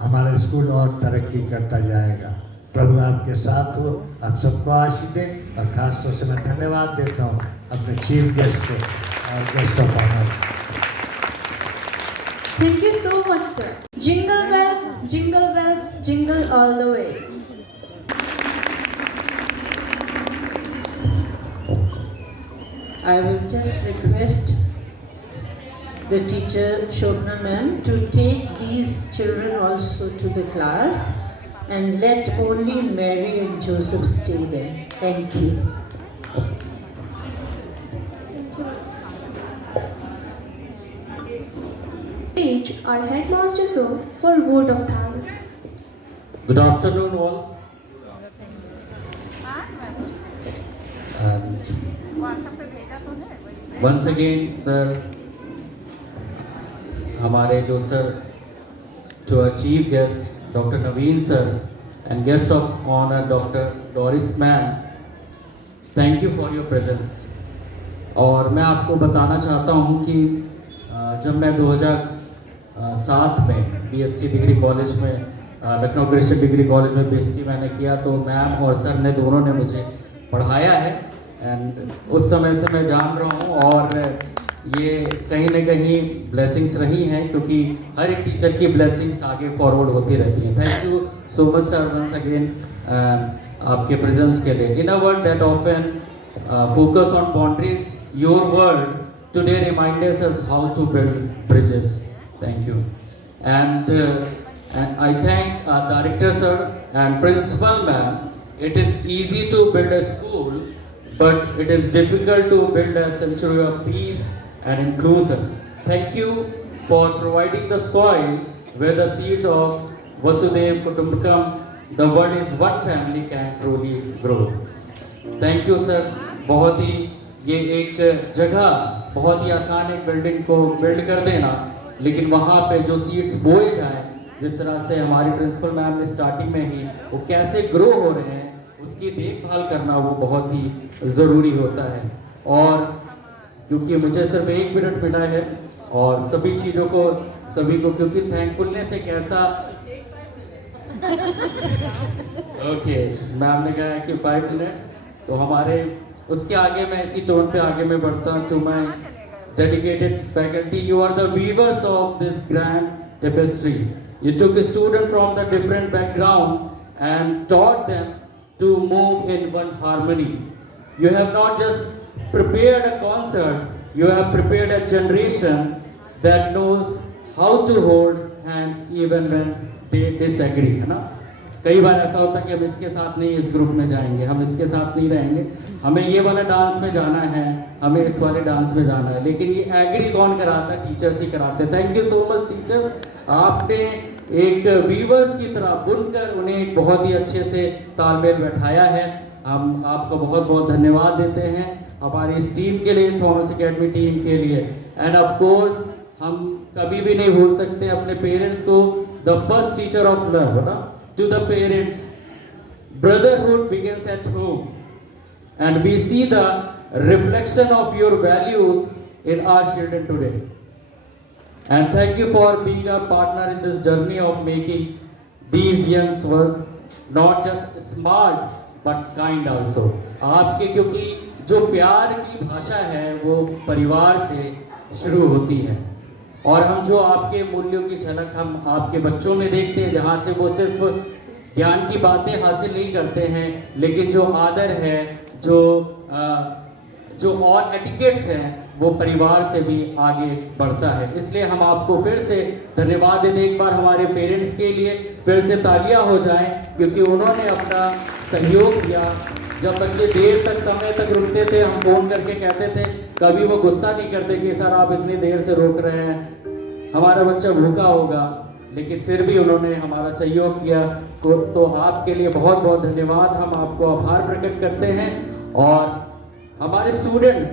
हमारा स्कूल और तरक्की करता जाएगा। प्रभु आपके साथ हो, आप सबको आशीष दे। और खास तौर से मैं धन्यवाद देता हूँ अपने चीफ गेस्ट को और guest of honour. Thank you so much, sir. Jingle bells, jingle all the way. I will just request the teacher Shobna ma'am to take these children also to the class and let only Mary and Joseph stay there. Thank you. Our headmaster sir for vote of thanks. Good afternoon all. And once again sir, हमारे जो sir, to our chief guest Dr. Naveen sir and guest of honor Dr. Doris ma'am, thank you for your presence. और मैं आपको बताना चाहता हूँ कि जब मैं 2007 में बीएससी डिग्री कॉलेज में, लखनऊ क्रिश्चियन डिग्री कॉलेज में बीएससी मैंने किया, तो मैम और सर ने दोनों ने मुझे पढ़ाया है। एंड उस समय से मैं जान रहा हूँ, और ये कहीं ना कहीं ब्लेसिंग्स रही हैं, क्योंकि हर एक टीचर की ब्लेसिंग्स आगे फॉरवर्ड होती रहती हैं। Thank you so much sir once again आपके प्रेजेंस के लिए। In a world that often focus on boundaries, your world today reminds us how to build bridges. Thank you. And I thank director sir and principal ma'am. It is easy to build a school, but it is difficult to build a sanctuary of peace and inclusion. Thank you for providing the soil where the seeds of Vasudhaiva Kutumbakam, the word is one family, can truly grow. Thank you sir. बहुत ही ये एक जगह बहुत ही आसान है building को build कर देना, लेकिन वहाँ पे जो सीड्स बोए जाएं, जिस तरह से हमारी प्रिंसिपल मैम ने स्टार्टिंग में ही वो कैसे ग्रो हो रहे हैं उसकी देखभाल करना वो बहुत ही ज़रूरी होता है। और क्योंकि मुझे सिर्फ 1 मिनट मिला है और सभी चीज़ों को सभी को, क्योंकि थैंकफुलनेस एक ऐसा ओके मैम ने कहा कि 5 मिनट्स, तो हमारे उसके आगे मैं इसी टोन पे आगे मैं बढ़ता हूँ। To my dedicated faculty, you are the weavers of this grand tapestry. You took a student from the different background and taught them to move in one harmony. You have not just prepared a concert, you have prepared a generation that knows how to hold hands even when they disagree, है ना? कई बार ऐसा होता है कि हम इसके साथ नहीं इस ग्रुप में जाएंगे, हम इसके साथ नहीं रहेंगे, हमें ये वाला डांस में जाना है, हमें इस वाले डांस में जाना है, लेकिन ये एग्री कौन कराता है? टीचर्स ही कराते हैं। Thank you so much teachers, आपने एक वीवर्स की तरह बुनकर उन्हें एक बहुत ही अच्छे से तालमेल बैठाया है। हम आपको बहुत बहुत धन्यवाद देते हैं हमारी इस टीम के लिए, थॉमस एकेडमी टीम के लिए। एंड ऑफ कोर्स हम कभी भी नहीं भूल सकते अपने पेरेंट्स को, the first teacher of love, ना? To the parents, brotherhood begins at home, and we see the reflection of your values in our children today. And thank you for being a partner in this journey of making these young ones not just smart but kind also. आपके क्योंकि जो प्यार की भाषा है वो परिवार से शुरू होती है, और हम जो आपके मूल्यों की झलक हम आपके बच्चों में देखते हैं, जहाँ से वो सिर्फ ज्ञान की बातें हासिल नहीं करते हैं, लेकिन जो आदर है, जो और एटिकेट्स हैं, वो परिवार से भी आगे बढ़ता है। इसलिए हम आपको फिर से धन्यवाद देते, एक बार हमारे पेरेंट्स के लिए फिर से तालियां हो जाएं, क्योंकि उन्होंने अपना सहयोग दिया। जब बच्चे देर तक समय तक रुकते थे, हम फोन करके कहते थे, कभी वो गुस्सा नहीं करते कि सर आप इतनी देर से रोक रहे हैं, हमारा बच्चा भूखा होगा, लेकिन फिर भी उन्होंने हमारा सहयोग किया। तो आपके लिए बहुत बहुत धन्यवाद, हम आपको आभार प्रकट करते हैं। और हमारे स्टूडेंट्स,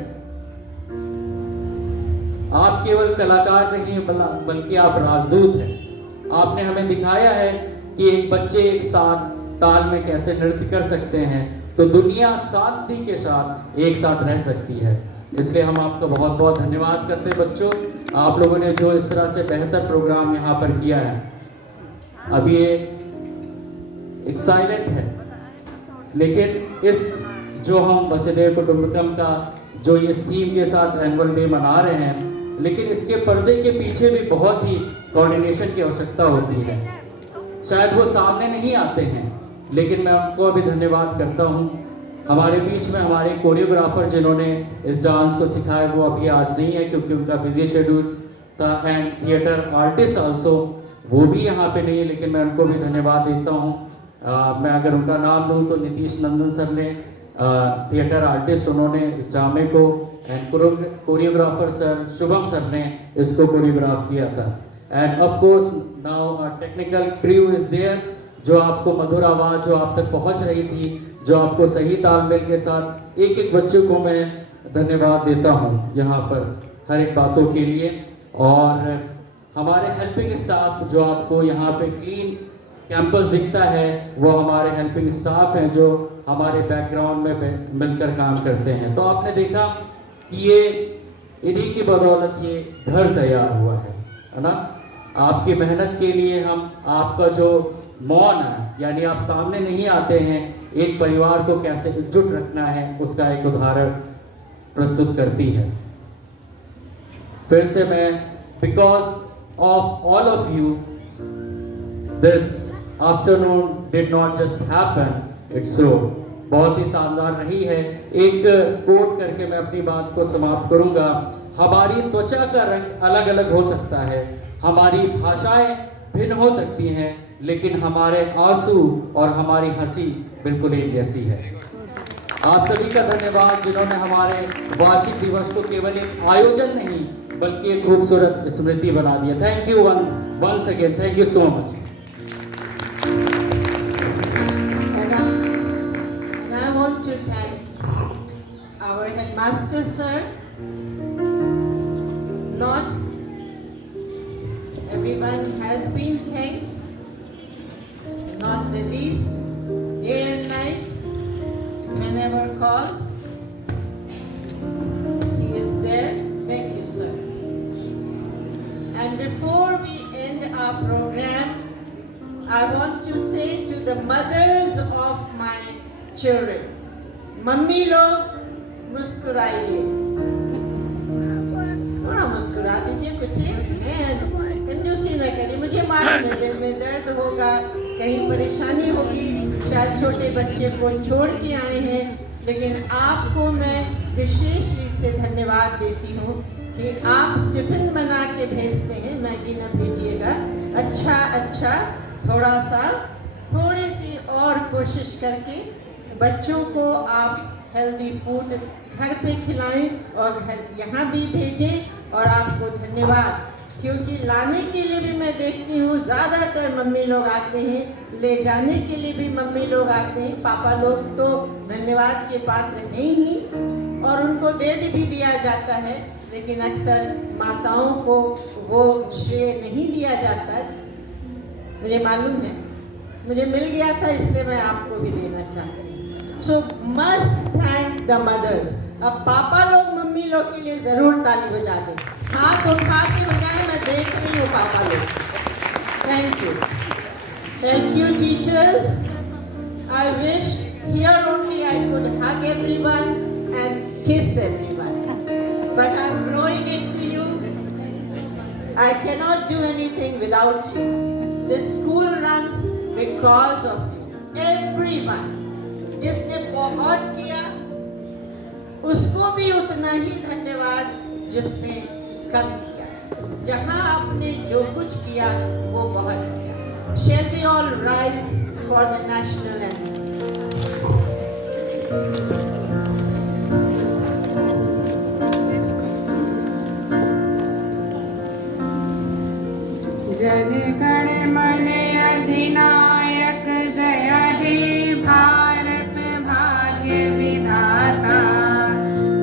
आप केवल कलाकार नहीं बल्कि आप राजदूत हैं। आपने हमें दिखाया है कि एक बच्चे एक साथ ताल में कैसे नृत्य कर सकते हैं, तो दुनिया शांति के साथ एक साथ रह सकती है। इसलिए हम आपका बहुत बहुत धन्यवाद करते हैं बच्चों, आप लोगों ने जो इस तरह से बेहतर प्रोग्राम यहाँ पर किया है। अभी ये एक साइलेंट है, लेकिन इस जो हम वसुधैव कुटुंबकम का जो ये थीम के साथ एनुअल डे मना रहे हैं, लेकिन इसके पर्दे के पीछे भी बहुत ही कोऑर्डिनेशन की आवश्यकता होती है। शायद वो सामने नहीं आते हैं, लेकिन मैं उनको अभी धन्यवाद करता हूँ। हमारे बीच में हमारे कोरियोग्राफर जिन्होंने इस डांस को सिखाया वो अभी आज नहीं है, क्योंकि उनका बिजी शेड्यूल था। एंड थिएटर आर्टिस्ट आल्सो, वो भी यहाँ पे नहीं है, लेकिन मैं उनको भी धन्यवाद देता हूँ। मैं अगर उनका नाम लूँ तो नीतीश नंदन सर ने, थिएटर आर्टिस्ट, उन्होंने इस ड्रामे को, and choreographer sir Shubham sir ने इसको कोरियोग्राफ किया था। And of course now technical crew is there, जो आपको मधुर आवाज़ जो आप तक पहुंच रही थी, जो आपको सही तालमेल के साथ, एक एक बच्चे को मैं धन्यवाद देता हूं यहाँ पर हर एक बातों के लिए। और हमारे हेल्पिंग स्टाफ, जो आपको यहाँ पे क्लीन कैंपस दिखता है, वो हमारे हेल्पिंग स्टाफ हैं जो हमारे बैकग्राउंड में मिलकर काम करते हैं। तो आपने देखा कि ये इन्हीं की बदौलत ये घर तैयार हुआ है ना? आपकी मेहनत के लिए हम आपका जो मौन है, यानी आप सामने नहीं आते हैं, एक परिवार को कैसे एकजुट रखना है उसका एक उदाहरण प्रस्तुत करती है। फिर से मैं, because of all of you this afternoon did not just happen, it's so. बहुत ही शानदार रही है। एक कोट करके मैं अपनी बात को समाप्त करूंगा। हमारी त्वचा का रंग अलग अलग हो सकता है, हमारी भाषाएं भिन्न हो सकती हैं, लेकिन हमारे आंसू और हमारी हंसी बिल्कुल एक जैसी है। आप सभी का धन्यवाद जिन्होंने हमारे वार्षिक दिवस को केवल एक आयोजन नहीं बल्कि एक खूबसूरत स्मृति बना दिया। Thank you once again, thank you so much. And I want to thank our headmaster sir. Not everyone has been thanked, not the least, day and night, whenever called. He is there. Thank you, sir. And before we end our program, I want to say to the mothers of my children, mummy लोग मुस्कुराइए, थोड़ा मुस्कुरा दीजिए, कुछ कंजूसी न करिए। मुझे मालूम है दिल में दर्द होगा, कहीं परेशानी होगी, शायद छोटे बच्चे को छोड़ के आए हैं, लेकिन आपको मैं विशेष रूप से धन्यवाद देती हूँ कि आप टिफिन बना के भेजते हैं, मैगी न भेजिएगा। अच्छा थोड़ी सी और कोशिश करके बच्चों को आप हेल्दी फूड घर पे खिलाएं और घर यहाँ भी भेजें। और आपको धन्यवाद, क्योंकि लाने के लिए भी मैं देखती हूँ ज़्यादातर मम्मी लोग आते हैं, ले जाने के लिए भी मम्मी लोग आते हैं। पापा लोग तो धन्यवाद के पात्र हैं ही और उनको दे भी दिया जाता है, लेकिन अक्सर माताओं को वो श्रेय नहीं दिया जाता। मुझे मालूम है, मुझे मिल गया था, इसलिए मैं आपको भी देना चाहती हूँ। So must thank the mothers. अब पापा लोग मम्मी लोग के लिए ज़रूर ताली बजा दें, हाथ उठा के बजाएं, मैं देख रही हूँ पापा लोग। Thank you teachers. I wish here only I could hug everyone and kiss everyone, but I'm blowing it to you. I cannot do anything without you. This school runs because of you. Everyone. जिसने बहुत किया उसको भी उतना ही धन्यवाद जिसने कम किया। जहाँ आपने जो कुछ किया वो बहुत किया। Shall we all rise for the national anthem? Jana Gana मन अधिनायक जय हे भारत भाग्य विधाता।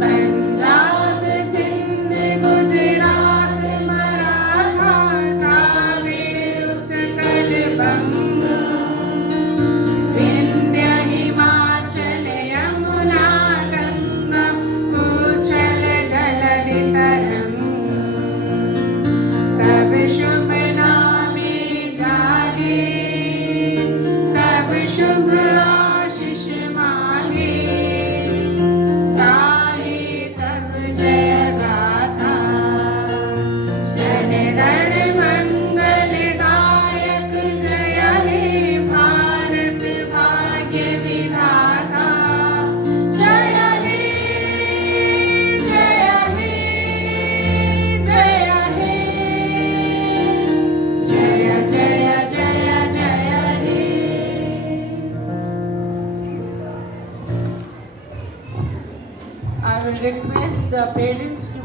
पंजाब सिंध गुजरात मराठा द्राविड़ उत्कल बंग, विंध्य हिमाचल यमुना गंगा उच्छल जलधि तरंग। तब शुभ नामे जागे, तब शुभ आशीष मांगे, गाए तब जय गाथा। जन गण मंगलदायक जय हे भारत भाग्य विधाता। जय हे जय हे जय हे, जय जय जय जय हे। I will request the parents to